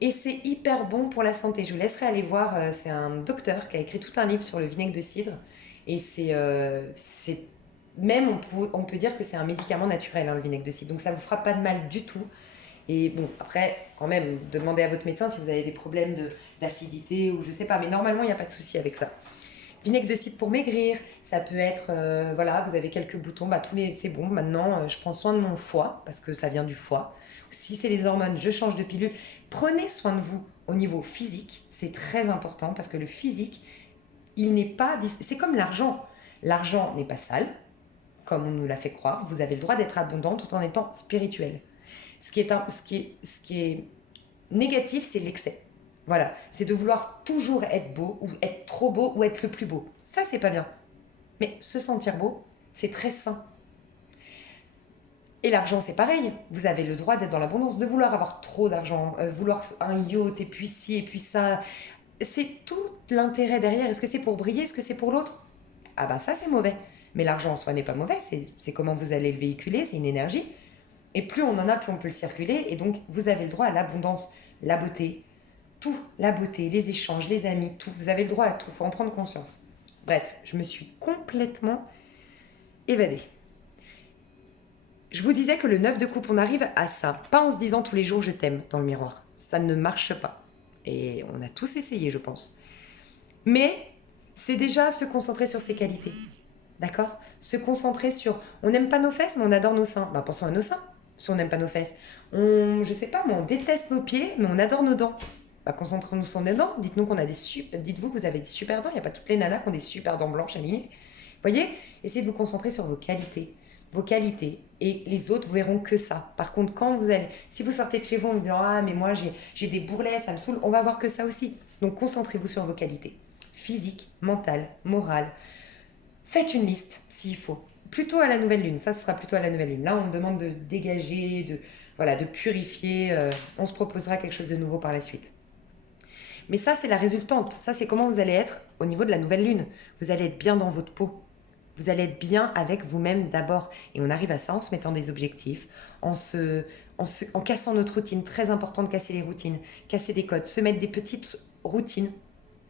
Et c'est hyper bon pour la santé. Je vous laisserai aller voir. C'est un docteur qui a écrit tout un livre sur le vinaigre de cidre. Et même, on peut dire que c'est un médicament naturel, hein, le vinaigre de cidre. Donc ça ne vous fera pas de mal du tout. Et bon, après, quand même, demandez à votre médecin si vous avez des problèmes d'acidité ou je sais pas. Mais normalement, il n'y a pas de souci avec ça. Vinaigre de cidre pour maigrir, ça peut être, voilà, vous avez quelques boutons, bah, c'est bon, maintenant je prends soin de mon foie, parce que ça vient du foie. Si c'est les hormones, je change de pilule. Prenez soin de vous au niveau physique, c'est très important, parce que le physique, il n'est pas... C'est comme l'argent. L'argent n'est pas sale, comme on nous l'a fait croire. Vous avez le droit d'être abondant tout en étant spirituel. Ce qui est négatif, c'est l'excès. Voilà, c'est de vouloir toujours être beau, ou être trop beau, ou être le plus beau. Ça, c'est pas bien. Mais se sentir beau, c'est très sain. Et l'argent, c'est pareil. Vous avez le droit d'être dans l'abondance, de vouloir avoir trop d'argent, vouloir un yacht, et puis ci, et puis ça. C'est tout l'intérêt derrière. Est-ce que c'est pour briller? Est-ce que c'est pour l'autre? Ah bah ça, c'est mauvais. Mais l'argent en soi n'est pas mauvais. C'est comment vous allez le véhiculer, c'est une énergie. Et plus on en a, plus on peut le circuler. Et donc, vous avez le droit à l'abondance, la beauté, tout, la beauté, les échanges, les amis, tout. Vous avez le droit à tout, il faut en prendre conscience. Bref, je me suis complètement évadée. Je vous disais que le 9 de coupe, on arrive à ça. Pas en se disant tous les jours je t'aime dans le miroir. Ça ne marche pas. Et on a tous essayé, je pense. Mais c'est déjà se concentrer sur ses qualités. D'accord? Se concentrer sur... On n'aime pas nos fesses, mais on adore nos seins. Ben, pensons à nos seins, si on n'aime pas nos fesses. Je sais pas, moi, on déteste nos pieds, mais on adore nos dents. Bah, concentrons-nous sur nos dents. Dites-nous qu'on a Dites-vous que vous avez des super dents. Il n'y a pas toutes les nanas qui ont des super dents blanches alignées. Vous voyez? Essayez de vous concentrer sur vos qualités. Vos qualités. Et les autres verront que ça. Par contre, quand vous allez... Si vous sortez de chez vous en vous disant ah, mais moi, j'ai des bourrelets, ça me saoule, on va voir que ça aussi. Donc, concentrez-vous sur vos qualités. Physique, mentale, morale. Faites une liste, s'il faut. Plutôt à la nouvelle lune. Ça, ce sera plutôt à la nouvelle lune. Là, on me demande de dégager, de purifier. On se proposera quelque chose de nouveau par la suite. Mais ça, c'est la résultante. Ça, c'est comment vous allez être au niveau de la nouvelle lune. Vous allez être bien dans votre peau. Vous allez être bien avec vous-même d'abord. Et on arrive à ça en se mettant des objectifs, en cassant notre routine. Très important de casser les routines, casser des codes, se mettre des petites routines.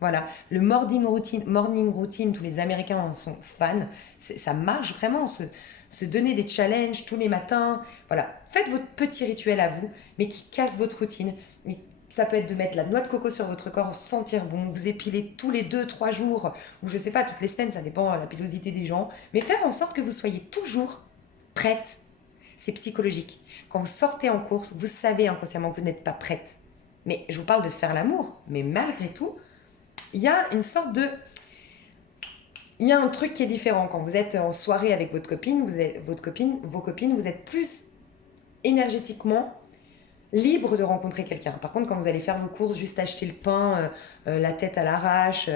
Voilà, le morning routine, tous les Américains en sont fans. Ça marche vraiment, se donner des challenges tous les matins. Voilà, faites votre petit rituel à vous, mais qui casse votre routine. Ça peut être de mettre la noix de coco sur votre corps, sentir bon, vous épiler tous les 2, 3 jours, ou je sais pas, toutes les semaines, ça dépend de la pilosité des gens. Mais faire en sorte que vous soyez toujours prête. C'est psychologique. Quand vous sortez en course, vous savez inconsciemment que vous n'êtes pas prête. Mais je vous parle de faire l'amour, mais malgré tout, il y a une sorte de... Il y a un truc qui est différent. Quand vous êtes en soirée avec votre copine, vos copines, vous êtes plus énergétiquement libre de rencontrer quelqu'un. Par contre, quand vous allez faire vos courses, juste acheter le pain, la tête à l'arrache,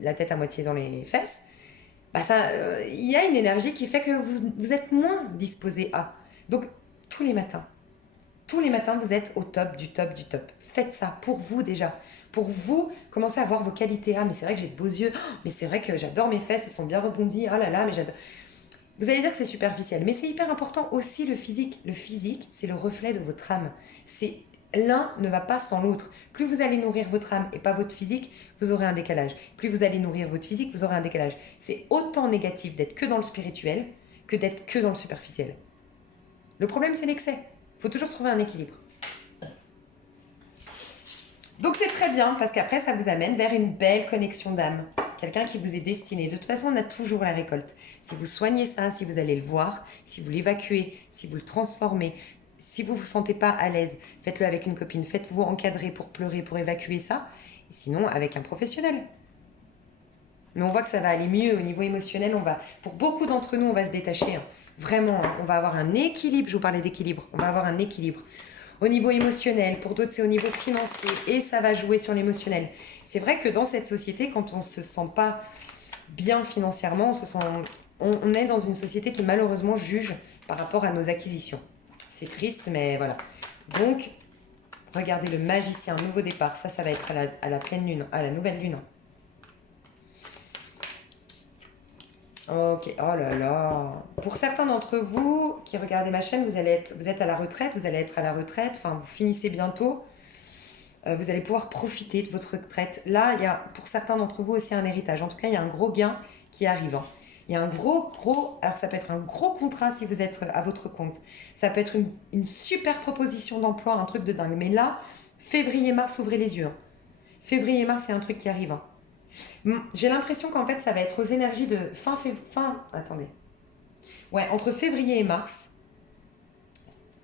la tête à moitié dans les fesses, bah ça, y a une énergie qui fait que vous êtes moins disposé à. Donc, tous les matins, vous êtes au top du top du top. Faites ça pour vous déjà. Pour vous, commencez à voir vos qualités. Ah, mais c'est vrai que j'ai de beaux yeux. Oh, mais c'est vrai que j'adore mes fesses, elles sont bien rebondies. Ah là là, mais j'adore. Vous allez dire que c'est superficiel, mais c'est hyper important aussi le physique. Le physique, c'est le reflet de votre âme. L'un ne va pas sans l'autre. Plus vous allez nourrir votre âme et pas votre physique, vous aurez un décalage. Plus vous allez nourrir votre physique, vous aurez un décalage. C'est autant négatif d'être que dans le spirituel que d'être que dans le superficiel. Le problème, c'est l'excès. Il faut toujours trouver un équilibre. Donc c'est très bien parce qu'après, ça vous amène vers une belle connexion d'âme. Quelqu'un qui vous est destiné. De toute façon, on a toujours la récolte. Si vous soignez ça, si vous allez le voir, si vous l'évacuez, si vous le transformez, si vous ne vous sentez pas à l'aise, faites-le avec une copine. Faites-vous encadrer pour pleurer, pour évacuer ça. Et sinon, avec un professionnel. Mais on voit que ça va aller mieux au niveau émotionnel. Pour beaucoup d'entre nous, on va se détacher. Hein. Vraiment, on va avoir un équilibre. Je vous parlais d'équilibre. On va avoir un équilibre. Au niveau émotionnel, pour d'autres, c'est au niveau financier. Et ça va jouer sur l'émotionnel. C'est vrai que dans cette société, quand on ne se sent pas bien financièrement, on est dans une société qui malheureusement juge par rapport à nos acquisitions. C'est triste, mais voilà. Donc, regardez le magicien, nouveau départ. Ça va être à la pleine lune, à la nouvelle lune. Ok, oh là là. Pour certains d'entre vous qui regardez ma chaîne, vous êtes à la retraite, vous allez être à la retraite, enfin vous finissez bientôt. Vous allez pouvoir profiter de votre retraite. Là, il y a pour certains d'entre vous aussi un héritage. En tout cas, il y a un gros gain qui arrive, hein. Il y a un gros... Alors ça peut être un gros contrat si vous êtes à votre compte. Ça peut être une super proposition d'emploi, un truc de dingue. Mais là, février-mars, ouvrez les yeux, hein. Février-mars, il y a un truc qui arrive, hein. J'ai l'impression qu'en fait, ça va être aux énergies de Attendez. Ouais, entre février et mars,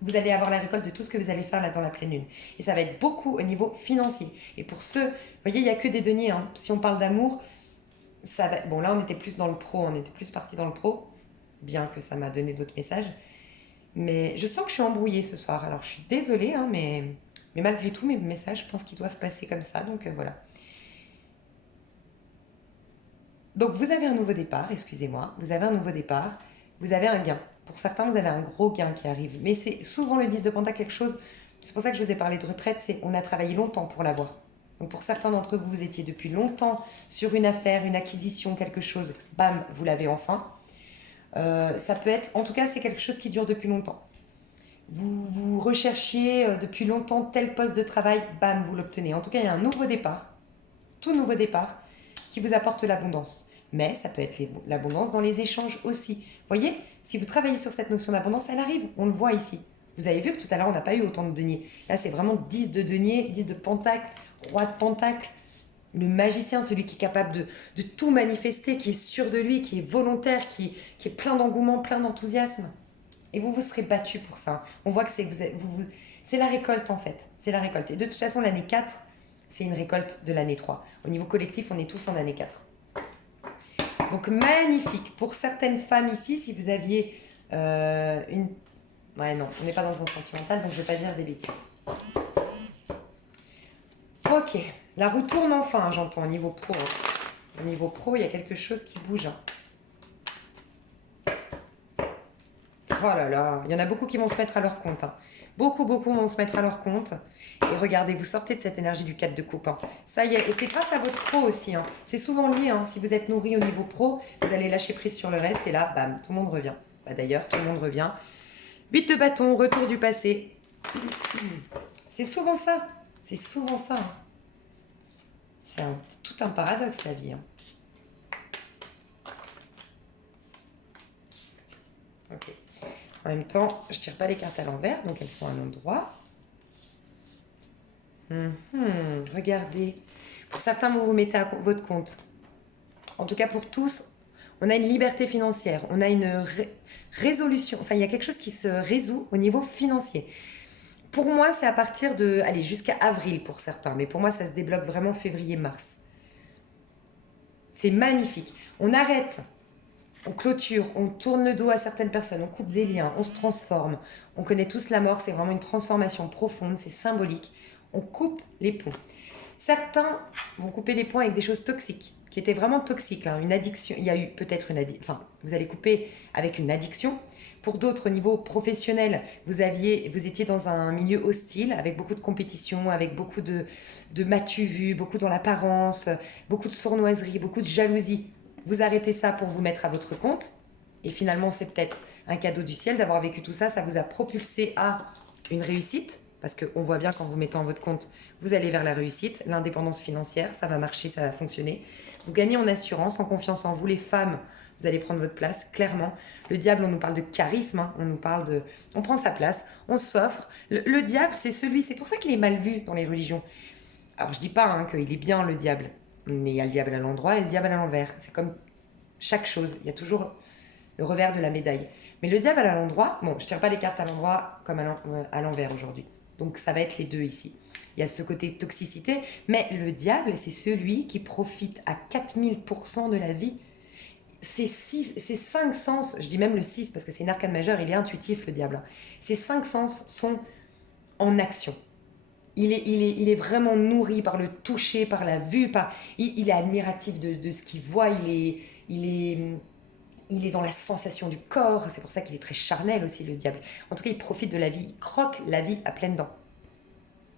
vous allez avoir la récolte de tout ce que vous allez faire là dans la pleine lune. Et ça va être beaucoup au niveau financier. Et pour ceux, vous voyez, il n'y a que des deniers, hein. Si on parle d'amour, ça va... Bon, là, on était plus dans le pro, on était plus parti dans le pro, bien que ça m'a donné d'autres messages. Mais je sens que je suis embrouillée ce soir. Alors, je suis désolée, hein, mais malgré tout, mes messages, je pense qu'ils doivent passer comme ça. Donc, voilà. Donc, vous avez un nouveau départ, excusez-moi. Vous avez un nouveau départ. Vous avez un gain. Pour certains, vous avez un gros gain qui arrive. Mais c'est souvent le 10 de Pentacle quelque chose. C'est pour ça que je vous ai parlé de retraite. C'est on a travaillé longtemps pour l'avoir. Donc pour certains d'entre vous, vous étiez depuis longtemps sur une affaire, une acquisition, quelque chose. Bam, vous l'avez enfin. Ça peut être, en tout cas, c'est quelque chose qui dure depuis longtemps. Vous recherchiez depuis longtemps tel poste de travail. Bam, vous l'obtenez. En tout cas, il y a un nouveau départ. Tout nouveau départ qui vous apporte l'abondance. Mais ça peut être l'abondance dans les échanges aussi. Vous voyez, si vous travaillez sur cette notion d'abondance, elle arrive. On le voit ici. Vous avez vu que tout à l'heure, on n'a pas eu autant de deniers. Là, c'est vraiment 10 de deniers, 10 de pentacle, roi de pentacle. Le magicien, celui qui est capable de tout manifester, qui est sûr de lui, qui est volontaire, qui est plein d'engouement, plein d'enthousiasme. Et vous serez battu pour ça. On voit que c'est la récolte en fait. C'est la récolte. Et de toute façon, l'année 4, c'est une récolte de l'année 3. Au niveau collectif, on est tous en année 4. Donc magnifique. Pour certaines femmes ici, si vous aviez une... Ouais, non, on n'est pas dans un sentimental, donc je ne vais pas dire des bêtises. Ok, la roue tourne enfin, j'entends, au niveau pro. Au niveau pro, il y a quelque chose qui bouge. Oh là là, il y en a beaucoup qui vont se mettre à leur compte, hein. Beaucoup vont se mettre à leur compte. Et regardez, vous sortez de cette énergie du 4 de coupe, hein. Ça y est, et c'est grâce à votre pro aussi, hein. C'est souvent lié, hein. Si vous êtes nourri au niveau pro, vous allez lâcher prise sur le reste. Et là, bam, tout le monde revient. Bah, d'ailleurs, tout le monde revient. 8 de bâton, retour du passé. C'est souvent ça. C'est souvent ça, hein. C'est tout un paradoxe, la vie, hein. Ok. En même temps, je tire pas les cartes à l'envers, donc elles sont à l'endroit. Regardez. Pour certains, vous vous mettez à votre compte. En tout cas, pour tous, on a une liberté financière. On a une résolution. Enfin, il y a quelque chose qui se résout au niveau financier. Pour moi, c'est à partir de... Allez, jusqu'à avril pour certains. Mais pour moi, ça se débloque vraiment février-mars. C'est magnifique. On arrête. On clôture, on tourne le dos à certaines personnes, on coupe des liens, on se transforme. On connaît tous la mort, c'est vraiment une transformation profonde, c'est symbolique. On coupe les ponts. Certains vont couper les ponts avec des choses toxiques, qui étaient vraiment toxiques, là, une addiction. Il y a eu peut-être une addiction, enfin, vous allez couper avec une addiction. Pour d'autres, au niveau professionnel, vous étiez dans un milieu hostile, avec beaucoup de compétition, avec beaucoup de m'as-tu vu, beaucoup dans l'apparence, beaucoup de sournoiserie, beaucoup de jalousie. Vous arrêtez ça pour vous mettre à votre compte. Et finalement, c'est peut-être un cadeau du ciel d'avoir vécu tout ça. Ça vous a propulsé à une réussite. Parce qu'on voit bien qu'en vous mettant à votre compte, vous allez vers la réussite. L'indépendance financière, ça va marcher, ça va fonctionner. Vous gagnez en assurance, en confiance en vous. Les femmes, vous allez prendre votre place, clairement. Le diable, on nous parle de charisme. Hein. On nous parle de... On prend sa place, on s'offre. Le diable, c'est celui... C'est pour ça qu'il est mal vu dans les religions. Alors, je dis pas hein, qu'il est bien, le diable. Mais il y a le diable à l'endroit et le diable à l'envers. C'est comme chaque chose. Il y a toujours le revers de la médaille. Mais le diable à l'endroit, bon, je ne tire pas les cartes à l'endroit comme à l'envers aujourd'hui. Donc ça va être les deux ici. Il y a ce côté toxicité, mais le diable, c'est celui qui profite à 4000% de la vie. Ces 5 sens, je dis même le 6 parce que c'est une arcane majeure, il est intuitif le diable. Ces 5 sens sont en action. Il est vraiment nourri par le toucher, par la vue, il est admiratif de ce qu'il voit, il est dans la sensation du corps, c'est pour ça qu'il est très charnel aussi le diable. En tout cas, il profite de la vie, il croque la vie à pleines dents.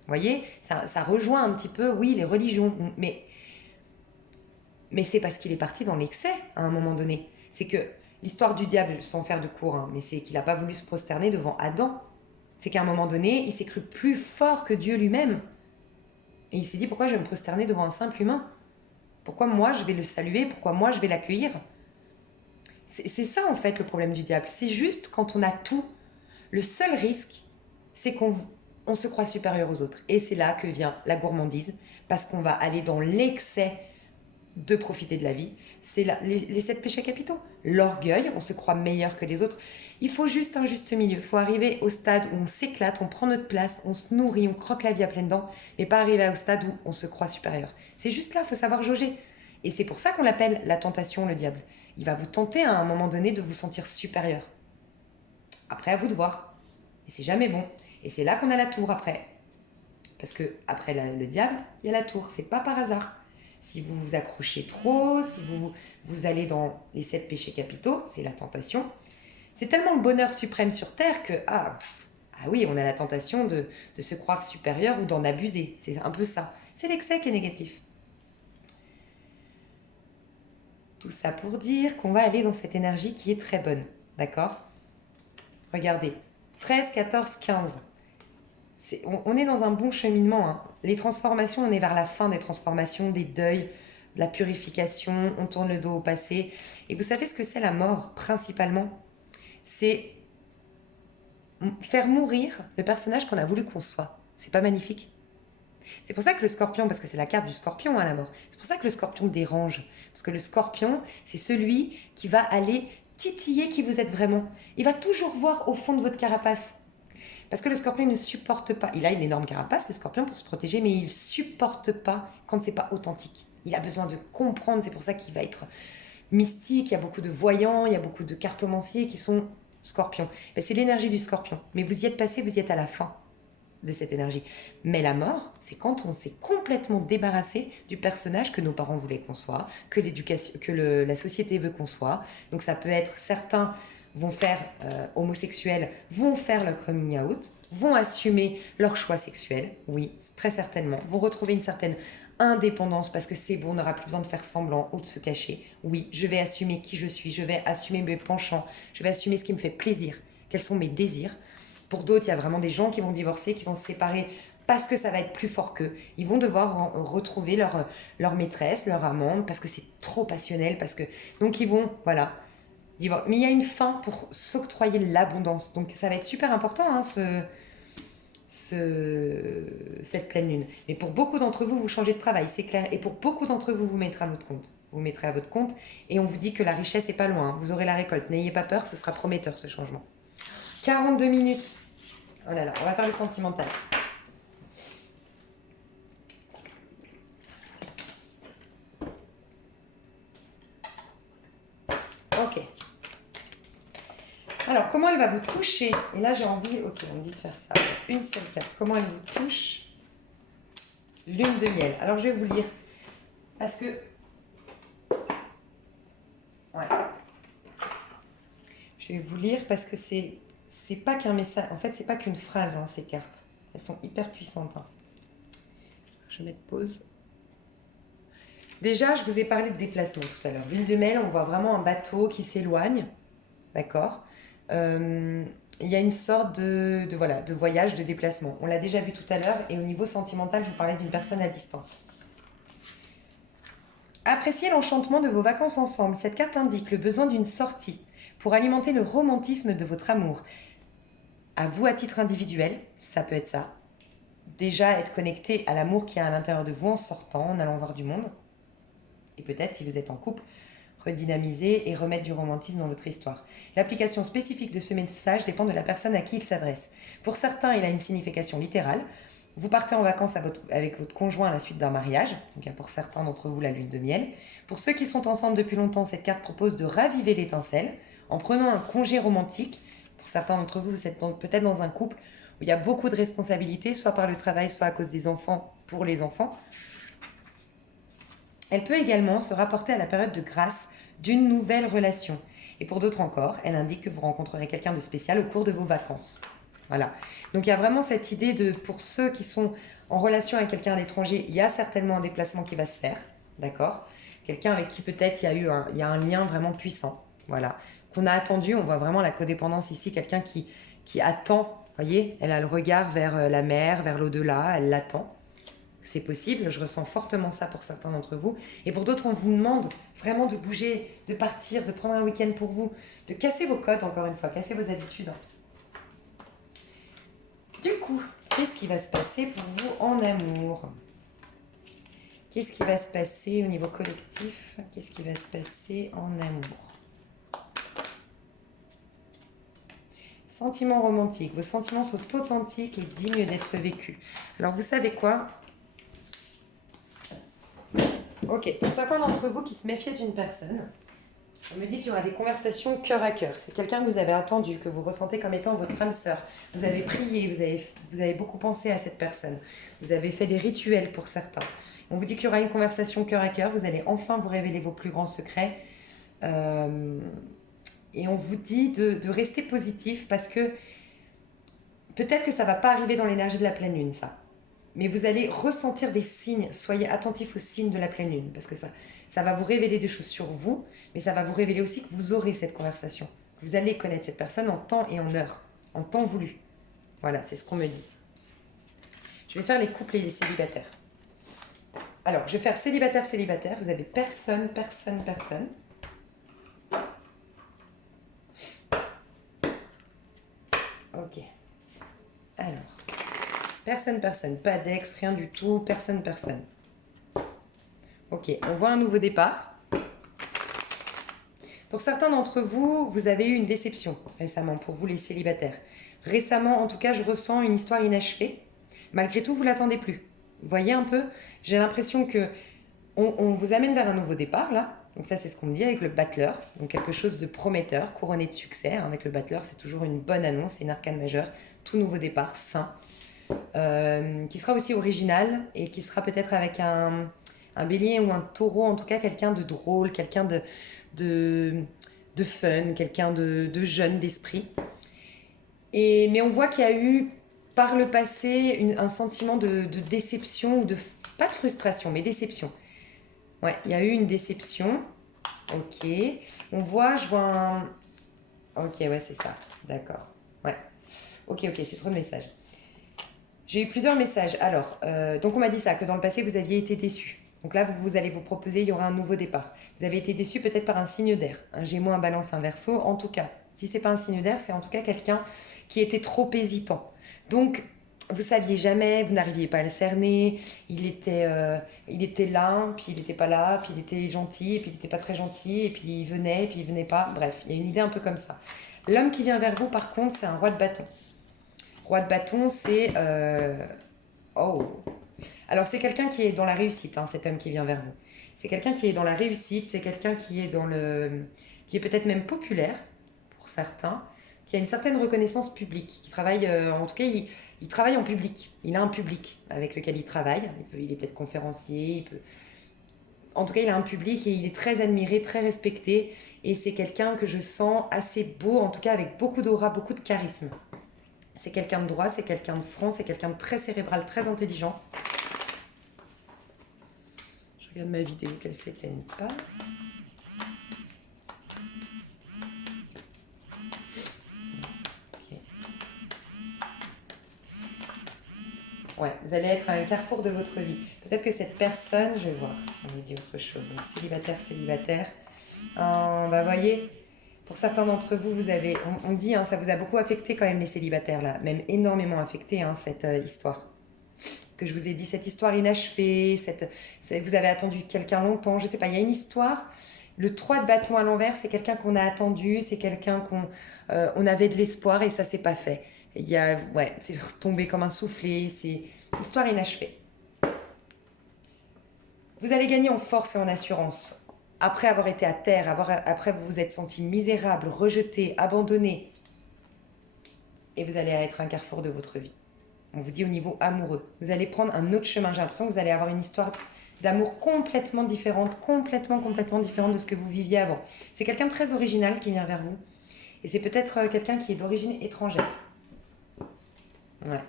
Vous voyez, ça rejoint un petit peu, oui, les religions, mais c'est parce qu'il est parti dans l'excès à un moment donné. C'est que l'histoire du diable, sans faire de cours, hein, mais c'est qu'il n'a pas voulu se prosterner devant Adam. C'est qu'à un moment donné, il s'est cru plus fort que Dieu lui-même. Et il s'est dit, pourquoi je vais me prosterner devant un simple humain? Pourquoi moi je vais le saluer? Pourquoi moi je vais l'accueillir? C'est ça en fait le problème du diable. C'est juste quand on a tout, le seul risque, c'est qu'on se croit supérieur aux autres. Et c'est là que vient la gourmandise, parce qu'on va aller dans l'excès de profiter de la vie. C'est les 7 péchés capitaux. L'orgueil, on se croit meilleur que les autres. Il faut juste un juste milieu. Il faut arriver au stade où on s'éclate, on prend notre place, on se nourrit, on croque la vie à pleines dents, mais pas arriver au stade où on se croit supérieur. C'est juste là, il faut savoir jauger. Et c'est pour ça qu'on l'appelle la tentation, le diable. Il va vous tenter à un moment donné de vous sentir supérieur. Après, à vous de voir. Et c'est jamais bon. Et c'est là qu'on a la tour après. Parce que après le diable, il y a la tour. C'est pas par hasard. Si vous vous accrochez trop, si vous allez dans les 7 péchés capitaux, c'est la tentation. C'est tellement le bonheur suprême sur terre que, ah oui, on a la tentation de se croire supérieur ou d'en abuser. C'est un peu ça. C'est l'excès qui est négatif. Tout ça pour dire qu'on va aller dans cette énergie qui est très bonne. D'accord? Regardez. 13, 14, 15. On est dans un bon cheminement. Hein. Les transformations, on est vers la fin des transformations, des deuils, de la purification, on tourne le dos au passé. Et vous savez ce que c'est la mort, principalement? C'est faire mourir le personnage qu'on a voulu qu'on soit. C'est pas magnifique? C'est pour ça que le scorpion, parce que c'est la carte du scorpion à la mort, c'est pour ça que le scorpion dérange. Parce que le scorpion, c'est celui qui va aller titiller qui vous êtes vraiment. Il va toujours voir au fond de votre carapace. Parce que le scorpion ne supporte pas. Il a une énorme carapace, le scorpion, pour se protéger, mais il ne supporte pas quand c'est pas authentique. Il a besoin de comprendre, c'est pour ça qu'il va être mystique. Il y a beaucoup de voyants, il y a beaucoup de cartomanciers qui sont scorpions. C'est l'énergie du scorpion. Mais vous y êtes passé, vous y êtes à la fin de cette énergie. Mais la mort, c'est quand on s'est complètement débarrassé du personnage que nos parents voulaient qu'on soit, que la société veut qu'on soit. Donc ça peut être certains vont faire homosexuels, vont faire leur coming out, vont assumer leur choix sexuel, oui, très certainement, vont retrouver une certaine indépendance parce que c'est bon, on n'aura plus besoin de faire semblant ou de se cacher. Oui, je vais assumer qui je suis, je vais assumer mes penchants, je vais assumer ce qui me fait plaisir, quels sont mes désirs. Pour d'autres, il y a vraiment des gens qui vont divorcer, qui vont se séparer parce que ça va être plus fort qu'eux. Ils vont devoir retrouver leur maîtresse, leur amante, parce que c'est trop passionnel, donc ils vont, voilà, divorcer. Mais il y a une fin pour s'octroyer l'abondance. Donc ça va être super important, hein, cette pleine lune. Mais pour beaucoup d'entre vous, vous changez de travail, c'est clair. Et pour beaucoup d'entre vous, vous mettrez à votre compte. Vous mettrez à votre compte et on vous dit que la richesse est pas loin. Hein. Vous aurez la récolte. N'ayez pas peur, ce sera prometteur ce changement. 42 minutes. Oh là là, on va faire le sentimental. Ok. Alors, comment elle va vous toucher? Et là, j'ai envie... Ok, on me dit de faire ça. Une seule carte. Comment elle vous touche? Lune de miel. Alors, je vais vous lire. Parce que... Ouais. Je vais vous lire parce que c'est pas qu'un message. En fait, c'est pas qu'une phrase, hein, ces cartes. Elles sont hyper puissantes. Hein. Je vais mettre pause. Déjà, je vous ai parlé de déplacement tout à l'heure. Lune de miel, on voit vraiment un bateau qui s'éloigne. D'accord. Il y a une sorte de voyage, de déplacement. On l'a déjà vu tout à l'heure. Et au niveau sentimental, je vous parlais d'une personne à distance. Appréciez l'enchantement de vos vacances ensemble. Cette carte indique le besoin d'une sortie pour alimenter le romantisme de votre amour. À vous à titre individuel, ça peut être ça. Déjà être connecté à l'amour qui est à l'intérieur de vous en sortant, en allant voir du monde. Et peut-être, si vous êtes en couple, redynamiser et remettre du romantisme dans votre histoire. L'application spécifique de ce message dépend de la personne à qui il s'adresse. Pour certains, il a une signification littérale. Vous partez en vacances avec votre conjoint à la suite d'un mariage. Donc, il y a pour certains d'entre vous la lune de miel. Pour ceux qui sont ensemble depuis longtemps, cette carte propose de raviver l'étincelle en prenant un congé romantique. Pour certains d'entre vous, vous êtes peut-être dans un couple où il y a beaucoup de responsabilités, soit par le travail, soit à cause des enfants, pour les enfants. Elle peut également se rapporter à la période de grâce d'une nouvelle relation. Et pour d'autres encore, elle indique que vous rencontrerez quelqu'un de spécial au cours de vos vacances. Voilà. Donc il y a vraiment cette idée pour ceux qui sont en relation avec quelqu'un à l'étranger, il y a certainement un déplacement qui va se faire, d'accord? Quelqu'un avec qui peut-être il y a un lien vraiment puissant. voilà, qu'on a attendu. On voit vraiment la codépendance ici, quelqu'un qui attend, vous voyez, elle a le regard vers la mer, vers l'au-delà, elle l'attend. C'est possible, je ressens fortement ça pour certains d'entre vous. Et pour d'autres, on vous demande vraiment de bouger, de partir, de prendre un week-end pour vous, de casser vos codes, encore une fois, casser vos habitudes. Du coup, qu'est-ce qui va se passer pour vous en amour? Qu'est-ce qui va se passer au niveau collectif? Qu'est-ce qui va se passer en amour? Sentiments romantiques. Vos sentiments sont authentiques et dignes d'être vécus. Alors, vous savez quoi? Ok, pour certains d'entre vous qui se méfiaient d'une personne, on me dit qu'il y aura des conversations cœur à cœur. C'est quelqu'un que vous avez attendu, que vous ressentez comme étant votre âme sœur. Vous avez prié, vous avez beaucoup pensé à cette personne. Vous avez fait des rituels pour certains. On vous dit qu'il y aura une conversation cœur à cœur. Vous allez enfin vous révéler vos plus grands secrets. Et on vous dit de rester positif parce que peut-être que ça ne va pas arriver dans l'énergie de la pleine lune, ça. Mais vous allez ressentir des signes. Soyez attentifs aux signes de la pleine lune parce que ça va vous révéler des choses sur vous, mais ça va vous révéler aussi que vous aurez cette conversation. Vous allez connaître cette personne en temps et en heure, en temps voulu. Voilà, c'est ce qu'on me dit. Je vais faire les couples et les célibataires. Alors, je vais faire célibataire. Vous avez personne. Ok. Alors, personne. Pas d'ex, rien du tout. Personne. Ok, on voit un nouveau départ. Pour certains d'entre vous, vous avez eu une déception récemment, pour vous les célibataires. Récemment, en tout cas, je ressens une histoire inachevée. Malgré tout, vous ne l'attendez plus. Vous voyez un peu? J'ai l'impression que on vous amène vers un nouveau départ, là. Donc ça, c'est ce qu'on me dit avec le battleur. Donc quelque chose de prometteur, couronné de succès. Avec le battleur, c'est toujours une bonne annonce, c'est une arcane majeure. Tout nouveau départ, sain. Qui sera aussi original et qui sera peut-être avec un bélier ou un taureau, en tout cas quelqu'un de drôle, quelqu'un de fun, quelqu'un de jeune d'esprit. Mais on voit qu'il y a eu par le passé un sentiment de déception, ou pas de frustration, mais déception. Ouais, il y a eu une déception. Ok. Je vois un... Ok, ouais, c'est ça. D'accord. Ouais. Ok, c'est trop de messages. J'ai eu plusieurs messages. Alors, donc on m'a dit ça, que dans le passé, vous aviez été déçu. Donc là, vous allez vous proposer, il y aura un nouveau départ. Vous avez été déçu peut-être par un signe d'air, un Gémeaux, un Balance, un Verseau. En tout cas, si c'est pas un signe d'air, c'est en tout cas quelqu'un qui était trop hésitant. Donc, vous saviez jamais, vous n'arriviez pas à le cerner. Il était là, puis il n'était pas là, puis il était gentil, puis il n'était pas très gentil, et puis il venait, puis il venait pas. Bref, il y a une idée un peu comme ça. L'homme qui vient vers vous, par contre, c'est un roi de bâton. Roi de bâton, c'est... Oh. Alors, c'est quelqu'un qui est dans la réussite, hein, cet homme qui vient vers vous. C'est quelqu'un qui est dans la réussite, c'est quelqu'un qui est qui est peut-être même populaire, pour certains, qui a une certaine reconnaissance publique, qui travaille... en tout cas, il travaille en public. Il a un public avec lequel il travaille. Il est peut-être conférencier, En tout cas, il a un public et il est très admiré, très respecté. Et c'est quelqu'un que je sens assez beau, en tout cas avec beaucoup d'aura, beaucoup de charisme. C'est quelqu'un de droit, c'est quelqu'un de franc, c'est quelqu'un de très cérébral, très intelligent. Je regarde ma vidéo, qu'elle s'éteigne pas. Okay. Ouais, vous allez être à un carrefour de votre vie. Peut-être que cette personne, je vais voir si on me dit autre chose. Donc, célibataire. Bah, voyez, pour certains d'entre vous, on dit, hein, ça vous a beaucoup affecté quand même les célibataires là, même énormément affecté hein, cette histoire. Que je vous ai dit, cette histoire inachevée, vous avez attendu quelqu'un longtemps, je sais pas, il y a une histoire. Le 3 de bâton à l'envers, c'est quelqu'un qu'on a attendu, c'est quelqu'un on avait de l'espoir et ça s'est pas fait. C'est tombé comme un soufflé, c'est une histoire inachevée. Vous allez gagner en force et en assurance. Après avoir été à terre, après vous vous êtes senti misérable, rejeté, abandonné. Et vous allez être un carrefour de votre vie. On vous dit au niveau amoureux. Vous allez prendre un autre chemin. J'ai l'impression que vous allez avoir une histoire d'amour complètement différente, complètement différente de ce que vous viviez avant. C'est quelqu'un de très original qui vient vers vous. Et c'est peut-être quelqu'un qui est d'origine étrangère. Ouais.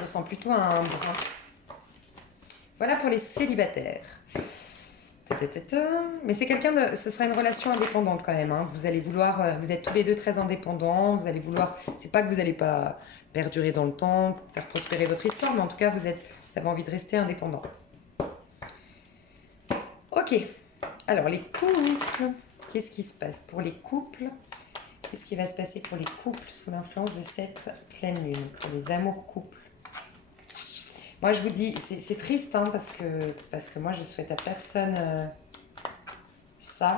Je sens plutôt un brun. Voilà pour les célibataires. Mais c'est quelqu'un de... Ce sera une relation indépendante quand même. Hein. Vous allez vouloir... Vous êtes tous les deux très indépendants. Vous allez vouloir... C'est pas que vous n'allez pas perdurer dans le temps, faire prospérer votre histoire, mais en tout cas, vous avez envie de rester indépendant. Ok. Alors, les couples. Qu'est-ce qui se passe pour les couples? Qu'est-ce qui va se passer pour les couples sous l'influence de cette pleine lune? Pour les amours couples. Moi, je vous dis, c'est triste, hein, parce que moi, je souhaite à personne ça.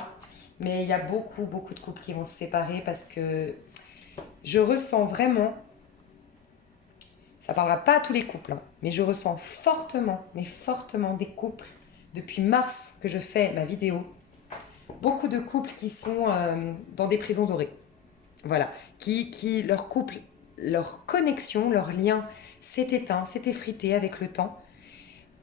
Mais il y a beaucoup, beaucoup de couples qui vont se séparer parce que je ressens vraiment, ça ne parlera pas à tous les couples, hein, mais je ressens fortement, mais fortement des couples, depuis mars que je fais ma vidéo, beaucoup de couples qui sont dans des prisons dorées. Voilà, leur couple, leur connexion, leur lien s'est éteint, s'est effrité avec le temps.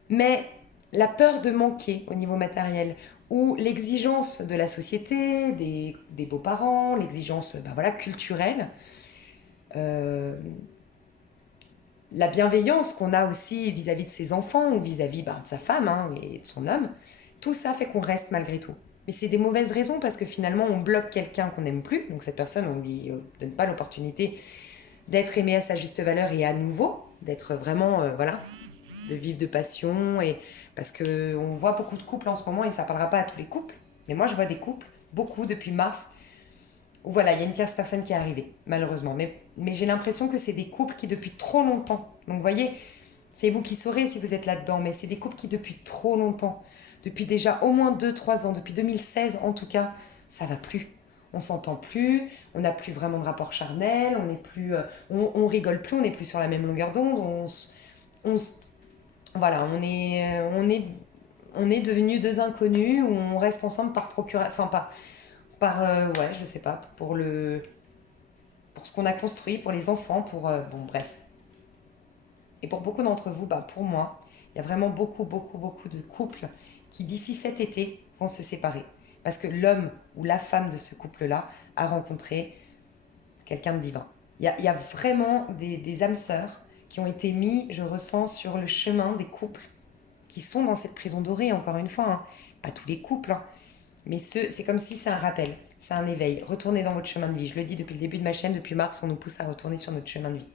Mais la peur de manquer au niveau matériel ou l'exigence de la société, des beaux-parents, l'exigence voilà, culturelle, la bienveillance qu'on a aussi vis-à-vis de ses enfants ou vis-à-vis de sa femme hein, et de son homme, tout ça fait qu'on reste malgré tout. Mais c'est des mauvaises raisons parce que finalement on bloque quelqu'un qu'on n'aime plus, donc cette personne on ne lui donne pas l'opportunité d'être aimé à sa juste valeur et à nouveau, d'être vraiment, voilà, de vivre de passion. Et parce qu'on voit beaucoup de couples en ce moment et ça ne parlera pas à tous les couples, mais moi je vois des couples, beaucoup depuis mars, où voilà, il y a une tierce personne qui est arrivée, malheureusement. Mais j'ai l'impression que c'est des couples qui depuis trop longtemps, donc vous voyez, c'est vous qui saurez si vous êtes là-dedans, mais c'est des couples qui depuis trop longtemps, depuis déjà au moins 2-3 ans, depuis 2016 en tout cas, ça va plus. On s'entend plus, on n'a plus vraiment de rapport charnel, on n'est plus, on rigole plus, on n'est plus sur la même longueur d'onde, voilà, on est devenus deux inconnus où on reste ensemble par procuration, enfin ouais, je sais pas, pour ce qu'on a construit, pour les enfants, bon bref. Et pour beaucoup d'entre vous, pour moi, il y a vraiment beaucoup, beaucoup, beaucoup de couples qui d'ici cet été vont se séparer. Parce que l'homme ou la femme de ce couple-là a rencontré quelqu'un de divin. Il y a vraiment des âmes sœurs qui ont été mis, je ressens, sur le chemin des couples qui sont dans cette prison dorée, encore une fois. Hein. Pas tous les couples, hein, mais c'est comme si c'est un rappel, c'est un éveil. Retournez dans votre chemin de vie. Je le dis depuis le début de ma chaîne, depuis mars, on nous pousse à retourner sur notre chemin de vie.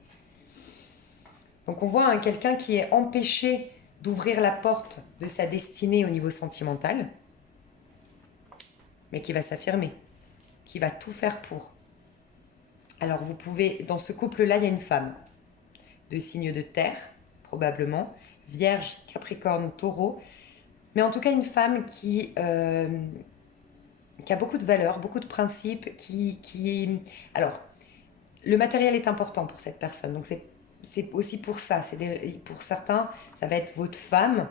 Donc on voit hein, quelqu'un qui est empêché d'ouvrir la porte de sa destinée au niveau sentimental, mais qui va s'affirmer, qui va tout faire pour. Alors vous pouvez, dans ce couple-là, il y a une femme de signe de terre, probablement, Vierge, Capricorne, Taureau, mais en tout cas une femme qui a beaucoup de valeurs, beaucoup de principes, Alors, le matériel est important pour cette personne, donc c'est aussi pour ça. Pour certains, ça va être votre femme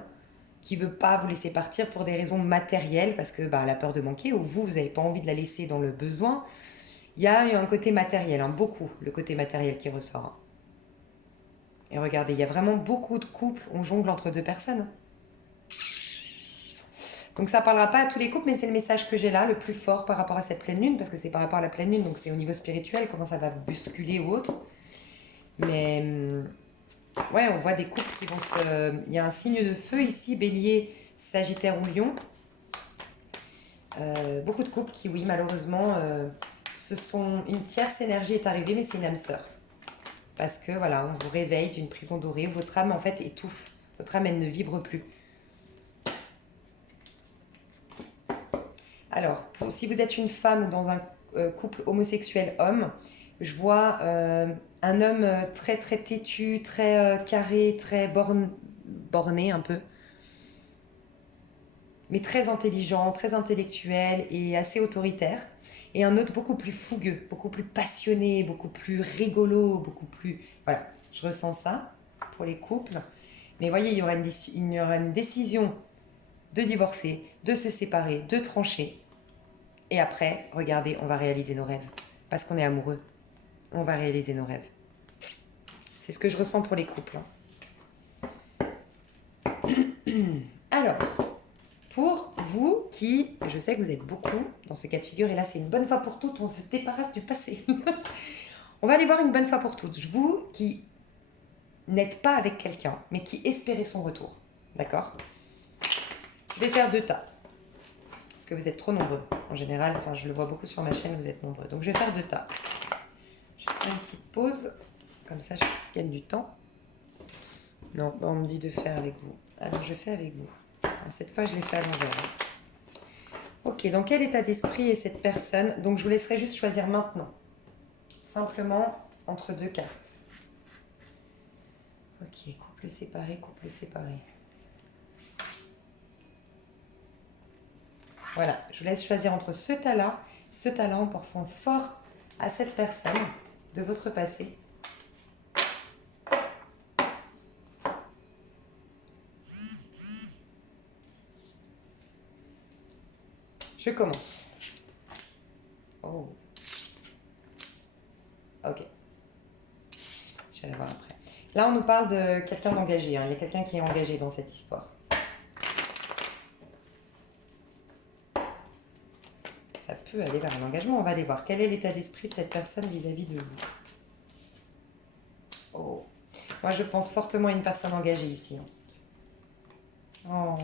qui veut pas vous laisser partir pour des raisons matérielles, parce que elle a peur de manquer, ou vous n'avez pas envie de la laisser dans le besoin. Il y a un côté matériel, hein, beaucoup, le côté matériel qui ressort. Hein. Et regardez, il y a vraiment beaucoup de couples, on jongle entre deux personnes. Donc ça ne parlera pas à tous les couples, mais c'est le message que j'ai là, le plus fort par rapport à cette pleine lune, parce que c'est par rapport à la pleine lune, donc c'est au niveau spirituel, comment ça va vous bousculer ou autre. Mais ouais, on voit des couples qui vont se... Il y a un signe de feu ici, Bélier, Sagittaire ou Lion. Beaucoup de couples qui, oui, malheureusement, une tierce énergie est arrivée, mais c'est une âme sœur. Parce que, voilà, on vous réveille d'une prison dorée, votre âme, en fait, étouffe. Votre âme, elle ne vibre plus. Alors, si vous êtes une femme ou dans un couple homosexuel homme, je vois un homme très très têtu, très carré, très borné un peu, mais très intelligent, très intellectuel et assez autoritaire. Et un autre beaucoup plus fougueux, beaucoup plus passionné, beaucoup plus rigolo, beaucoup plus... Voilà, je ressens ça pour les couples. Mais voyez, il y aura une décision de divorcer, de se séparer, de trancher. Et après, regardez, on va réaliser nos rêves. Parce qu'on est amoureux, on va réaliser nos rêves. C'est ce que je ressens pour les couples. Alors, pour vous qui, je sais que vous êtes beaucoup dans ce cas de figure, et là c'est une bonne fois pour toutes, on se débarrasse du passé. On va aller voir une bonne fois pour toutes. Vous qui n'êtes pas avec quelqu'un, mais qui espérez son retour. D'accord ? Je vais faire 2 tas. que vous êtes trop nombreux. En général, enfin, je le vois beaucoup sur ma chaîne, vous êtes nombreux. Donc, je vais faire 2 tas. Je vais faire une petite pause. Comme ça, je gagne du temps. Non, on me dit de faire avec vous. Alors, je fais avec vous. Alors, cette fois, je l'ai fait à l'envers. Ok, dans quel état d'esprit est cette personne? Donc, je vous laisserai juste choisir maintenant. Simplement, entre 2 cartes. Ok, couple séparé, couple séparé. Voilà, je vous laisse choisir entre ce talent pour son fort à cette personne de votre passé. Je commence. Oh. Ok. Je vais voir après. Là, on nous parle de quelqu'un d'engagé. Hein. Il y a quelqu'un qui est engagé dans cette histoire. Ça peut aller vers un engagement. On va aller voir. Quel est l'état d'esprit de cette personne vis-à-vis de vous? Oh. Moi, je pense fortement à une personne engagée ici. Hein. Oh.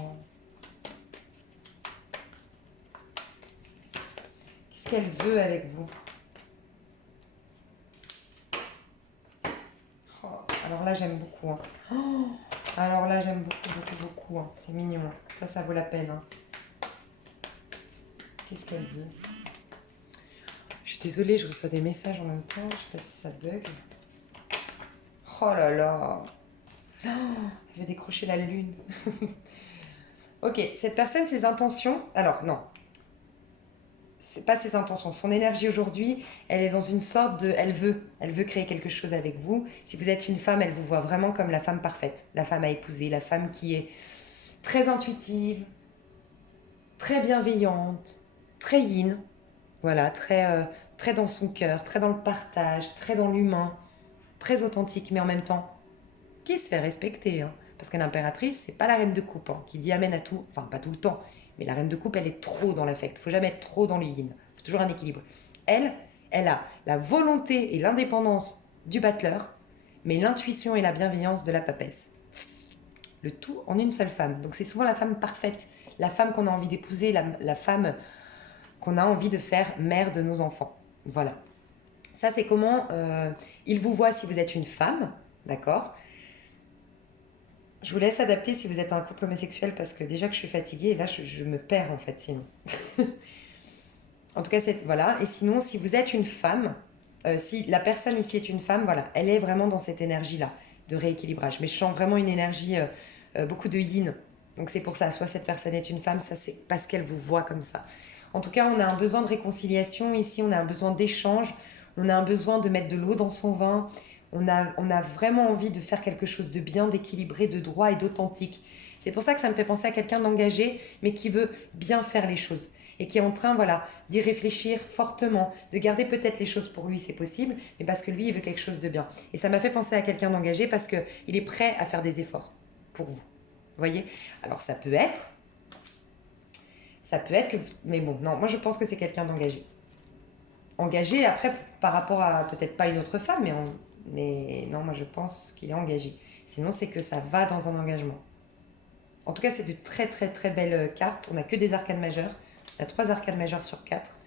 Qu'est-ce qu'elle veut avec vous? Oh. Alors là, j'aime beaucoup. Hein. Oh. Alors là, j'aime beaucoup, beaucoup, beaucoup. Hein. C'est mignon. Ça vaut la peine. Hein. Qu'est-ce qu'elle veut? Je suis désolée, je reçois des messages en même temps. Je sais pas si ça bug. Oh là là. Oh, elle veut décrocher la lune. Ok, cette personne, ses intentions... Alors, non. C'est pas ses intentions. Son énergie aujourd'hui, elle est dans une sorte de... Elle veut créer quelque chose avec vous. Si vous êtes une femme, elle vous voit vraiment comme la femme parfaite. La femme à épouser. La femme qui est très intuitive, très bienveillante, très yin. Voilà, très dans son cœur, très dans le partage, très dans l'humain, très authentique, mais en même temps, qui se fait respecter. Hein. Parce qu'une impératrice, c'est pas la reine de coupe hein, qui dit amen à tout, enfin pas tout le temps, mais la reine de coupe, elle est trop dans l'affect. Faut jamais être trop dans le yin. Faut toujours un équilibre. Elle a la volonté et l'indépendance du battleur, mais l'intuition et la bienveillance de la papesse. Le tout en une seule femme. Donc c'est souvent la femme parfaite, la femme qu'on a envie d'épouser, la femme qu'on a envie de faire mère de nos enfants. Voilà. Ça, c'est comment il vous voit si vous êtes une femme, d'accord? Je vous laisse adapter si vous êtes un couple homosexuel parce que déjà que je suis fatiguée, et là, je me perds en fait sinon. En tout cas, voilà. Et sinon, si vous êtes une femme, si la personne ici est une femme, voilà, elle est vraiment dans cette énergie-là de rééquilibrage. Mais je sens vraiment une énergie, beaucoup de yin. Donc c'est pour ça, soit cette personne est une femme, ça c'est parce qu'elle vous voit comme ça. En tout cas, on a un besoin de réconciliation ici, on a un besoin d'échange, on a un besoin de mettre de l'eau dans son vin, on a vraiment envie de faire quelque chose de bien, d'équilibré, de droit et d'authentique. C'est pour ça que ça me fait penser à quelqu'un d'engagé, mais qui veut bien faire les choses et qui est en train, voilà, d'y réfléchir fortement, de garder peut-être les choses pour lui, c'est possible, mais parce que lui, il veut quelque chose de bien. Et ça m'a fait penser à quelqu'un d'engagé parce qu'il est prêt à faire des efforts pour vous. Vous voyez? Alors ça peut être que... Mais bon, non, moi je pense que c'est quelqu'un d'engagé. Engagé, après, par rapport à peut-être pas une autre femme, mais non, moi je pense qu'il est engagé. Sinon, c'est que ça va dans un engagement. En tout cas, c'est de très très très belles cartes. On n'a que des arcades majeures. On a 3 arcades majeures sur 4.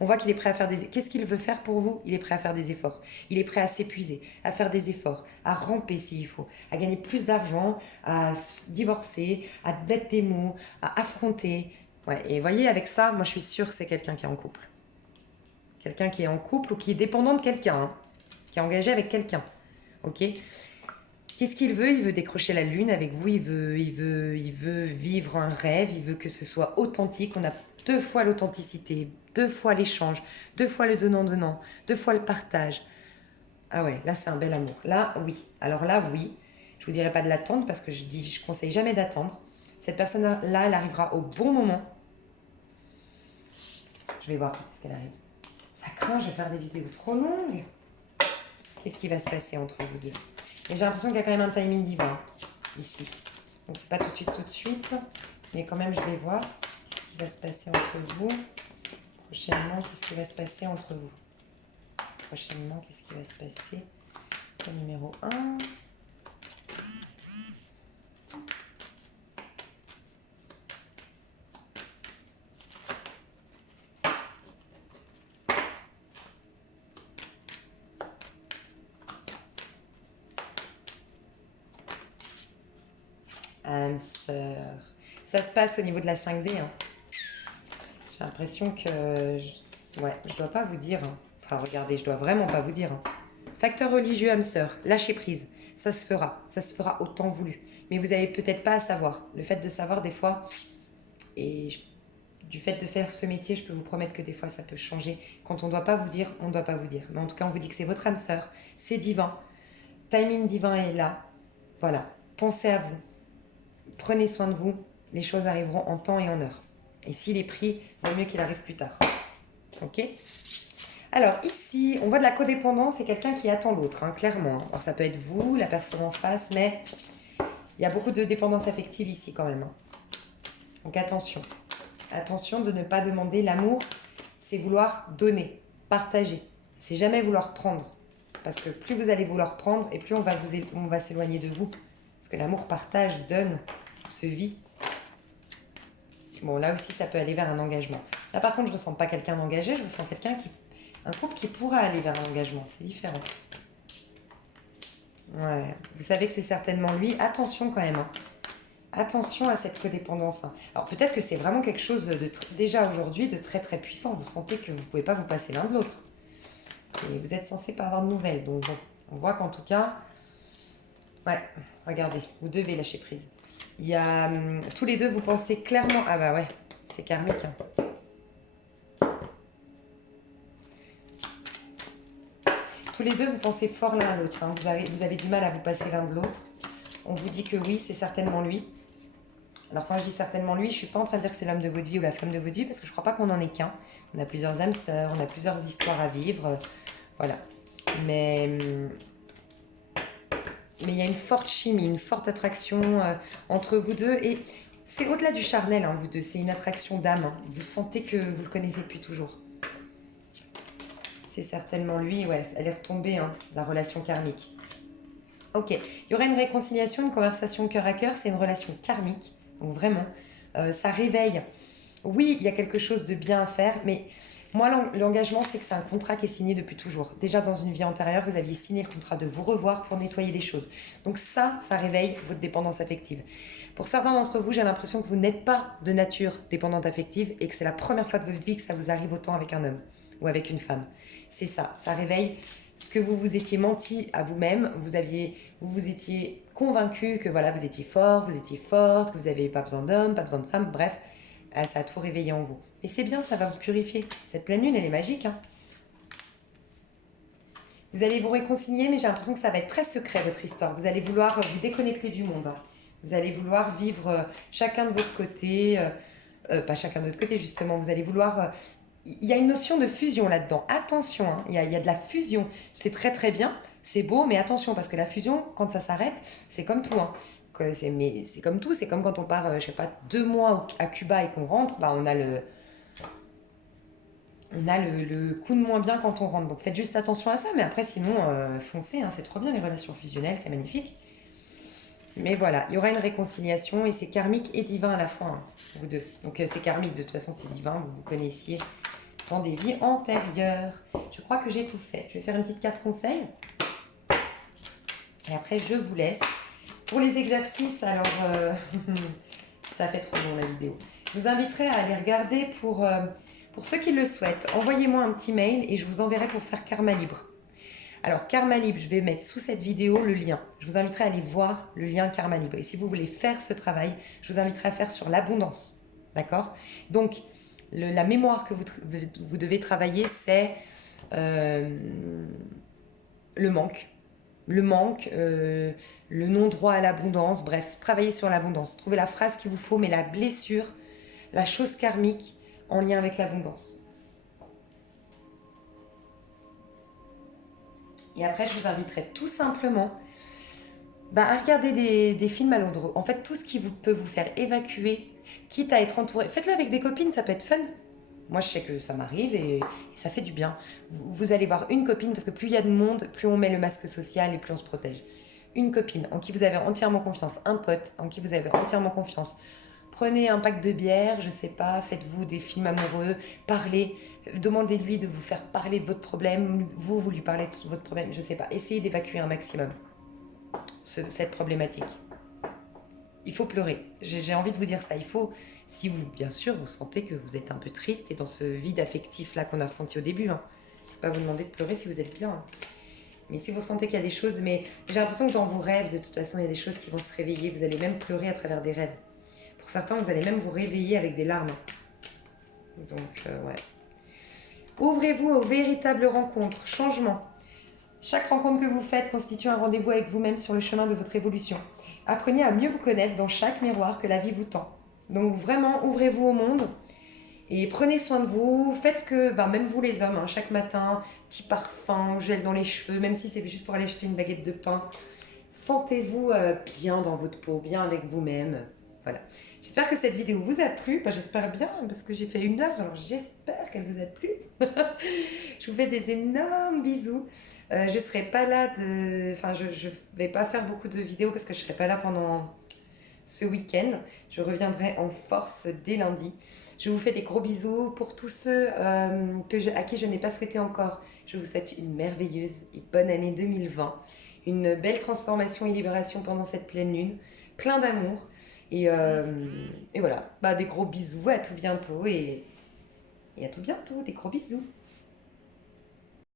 On voit qu'il est prêt à faire des... Qu'est-ce qu'il veut faire pour vous? Il est prêt à faire des efforts. Il est prêt à s'épuiser, à faire des efforts, à ramper s'il faut, à gagner plus d'argent, à divorcer, à mettre des mots, à affronter. Ouais, et vous voyez, avec ça, moi je suis sûre que c'est quelqu'un qui est en couple. Quelqu'un qui est en couple ou qui est dépendant de quelqu'un, hein, qui est engagé avec quelqu'un. Ok? Qu'est-ce qu'il veut? Il veut décrocher la lune avec vous, il veut vivre un rêve, il veut que ce soit authentique. On a 2 fois l'authenticité, 2 fois l'échange, 2 fois le donnant-donnant, 2 fois le partage. Ah ouais, là c'est un bel amour. Là, oui. Alors là, oui. Je vous dirai pas de l'attendre parce que je conseille jamais d'attendre. Cette personne-là, elle arrivera au bon moment. Je vais voir ce qu'elle arrive. Ça craint, je vais faire des vidéos trop longues. Qu'est-ce qui va se passer entre vous deux? Et j'ai l'impression qu'il y a quand même un timing divin ici. Donc c'est pas tout de suite, mais quand même je vais voir ce qui va se passer entre vous. Prochainement, qu'est-ce qui va se passer entre vous? Prochainement, qu'est-ce qui va se passer? Le numéro 1. âme sœur. Ça se passe au niveau de la 5D. Hein. J'ai l'impression que... Ouais, je dois pas vous dire. Hein. Enfin, regardez, je dois vraiment pas vous dire. Hein. Facteur religieux, âme sœur, lâchez prise. Ça se fera au temps voulu. Mais vous avez peut-être pas à savoir. Le fait de savoir, des fois... Et du fait de faire ce métier, je peux vous promettre que des fois, ça peut changer. Quand on ne doit pas vous dire, on ne doit pas vous dire. Mais en tout cas, on vous dit que c'est votre âme sœur. C'est divin. Timing divin est là. Voilà. Pensez à vous. Prenez soin de vous. Les choses arriveront en temps et en heure. Et s'il est pris, vaut mieux qu'il arrive plus tard. Ok ? Alors ici, on voit de la codépendance et quelqu'un qui attend l'autre, hein, clairement. Alors ça peut être vous, la personne en face, mais il y a beaucoup de dépendance affective ici quand même. Hein. Donc attention. Attention de ne pas demander. L'amour, c'est vouloir donner, partager. C'est jamais vouloir prendre. Parce que plus vous allez vouloir prendre, et plus on va s'éloigner de vous. Parce que l'amour partage, donne, se vit. Bon, là aussi, ça peut aller vers un engagement. Là, par contre, je ne ressens pas quelqu'un d'engagé, je ressens un couple qui pourra aller vers un engagement. C'est différent. Ouais, vous savez que c'est certainement lui. Attention quand même. Hein. Attention à cette codépendance. Hein. Alors, peut-être que c'est vraiment quelque chose déjà aujourd'hui de très très puissant. Vous sentez que vous ne pouvez pas vous passer l'un de l'autre. Et vous êtes censé pas avoir de nouvelles. Donc, bon, on voit qu'en tout cas... Ouais, regardez, vous devez lâcher prise. Il y a... tous les deux, vous pensez clairement... Ah bah ouais, c'est karmique. Hein. Tous les deux, vous pensez fort l'un à l'autre. Hein. Vous avez du mal à vous passer l'un de l'autre. On vous dit que oui, c'est certainement lui. Alors quand je dis certainement lui, je ne suis pas en train de dire que c'est l'homme de votre vie ou la femme de votre vie, parce que je ne crois pas qu'on n'en ait qu'un. On a plusieurs âmes sœurs, on a plusieurs histoires à vivre. Voilà. Mais il y a une forte chimie, une forte attraction entre vous deux. Et c'est au-delà du charnel, hein, vous deux. C'est une attraction d'âme. Hein. Vous sentez que vous le connaissez depuis toujours. C'est certainement lui. Ouais, elle est retombée, hein, la relation karmique. Ok. Il y aura une réconciliation, une conversation cœur à cœur. C'est une relation karmique. Donc vraiment, ça réveille. Oui, il y a quelque chose de bien à faire, mais... Moi, l'engagement, c'est que c'est un contrat qui est signé depuis toujours. Déjà, dans une vie antérieure, vous aviez signé le contrat de vous revoir pour nettoyer les choses. Donc ça réveille votre dépendance affective. Pour certains d'entre vous, j'ai l'impression que vous n'êtes pas de nature dépendante affective et que c'est la première fois de votre vie que ça vous arrive autant avec un homme ou avec une femme. C'est ça réveille ce que vous vous étiez menti à vous-même. Vous vous étiez convaincu que voilà, vous étiez fort, vous étiez forte, que vous n'avez pas besoin d'homme, pas besoin de femme, bref. Ça a tout réveillé en vous. Et c'est bien, ça va vous purifier. Cette pleine lune, elle est magique. Hein. Vous allez vous réconcilier, mais j'ai l'impression que ça va être très secret, votre histoire. Vous allez vouloir vous déconnecter du monde. Hein. Vous allez vouloir vivre chacun de votre côté. Pas chacun de votre côté, justement. Vous allez vouloir... Il y a une notion de fusion là-dedans. Attention, hein. Il y a de la fusion. C'est très très bien, c'est beau, mais attention, parce que la fusion, quand ça s'arrête, c'est comme tout. Hein. C'est comme tout, c'est comme quand on part, je sais pas, 2 mois à Cuba et qu'on rentre, bah on a le coup de moins bien quand on rentre. Donc faites juste attention à ça, mais après sinon, foncez, hein, c'est trop bien les relations fusionnelles, c'est magnifique. Mais voilà, il y aura une réconciliation et c'est karmique et divin à la fois, hein, vous deux. Donc c'est karmique, de toute façon c'est divin, vous vous connaissiez dans des vies antérieures. Je crois que j'ai tout fait. Je vais faire une petite carte conseil. Et après je vous laisse. Pour les exercices, alors, ça fait trop long la vidéo. Je vous inviterai à aller regarder pour ceux qui le souhaitent. Envoyez-moi un petit mail et je vous enverrai pour faire Karma Libre. Alors, Karma Libre, je vais mettre sous cette vidéo le lien. Je vous inviterai à aller voir le lien Karma Libre. Et si vous voulez faire ce travail, je vous inviterai à faire sur l'abondance. D'accord? Donc, la mémoire que vous devez travailler, c'est le manque. Le manque, le non-droit à l'abondance, bref, travaillez sur l'abondance. Trouvez la phrase qu'il vous faut, mais la blessure, la chose karmique en lien avec l'abondance. Et après, je vous inviterai tout simplement à regarder des films à l'eau de rose. En fait, tout ce qui peut vous faire évacuer, quitte à être entouré. Faites-le avec des copines, ça peut être fun. Moi, je sais que ça m'arrive et ça fait du bien. Vous allez voir une copine, parce que plus il y a de monde, plus on met le masque social et plus on se protège. Une copine en qui vous avez entièrement confiance, un pote en qui vous avez entièrement confiance. Prenez un pack de bière, je sais pas, faites-vous des films amoureux, parlez, demandez-lui de vous faire parler de votre problème, vous lui parlez de votre problème, je sais pas. Essayez d'évacuer un maximum cette problématique. il faut pleurer. J'ai envie de vous dire ça. Il faut, si vous, bien sûr, vous sentez que vous êtes un peu triste et dans ce vide affectif là qu'on a ressenti au début. Hein. Je ne vais pas vous demander de pleurer si vous êtes bien. Hein. Mais si vous ressentez qu'il y a des choses, mais j'ai l'impression que dans vos rêves, de toute façon, il y a des choses qui vont se réveiller. Vous allez même pleurer à travers des rêves. Pour certains, vous allez même vous réveiller avec des larmes. Donc, ouais. Ouvrez-vous aux véritables rencontres, changements. Chaque rencontre que vous faites constitue un rendez-vous avec vous-même sur le chemin de votre évolution. Apprenez à mieux vous connaître dans chaque miroir que la vie vous tend. Donc vraiment, ouvrez-vous au monde et prenez soin de vous. Faites que, même vous les hommes, hein, chaque matin, petit parfum, gel dans les cheveux, même si c'est juste pour aller acheter une baguette de pain. Sentez-vous bien dans votre peau, bien avec vous-même. Voilà. J'espère que cette vidéo vous a plu. J'espère bien, parce que j'ai fait 1 heure, alors j'espère qu'elle vous a plu. Je vous fais des énormes bisous. Je serai pas là je vais pas faire beaucoup de vidéos parce que je serai pas là pendant ce week-end. Je reviendrai en force dès lundi. Je vous fais des gros bisous. Pour tous ceux à qui je n'ai pas souhaité encore, je vous souhaite une merveilleuse et bonne année 2020. Une belle transformation et libération pendant cette pleine lune. Plein d'amour. Et voilà. Des gros bisous. À tout bientôt. Et à tout bientôt. Des gros bisous.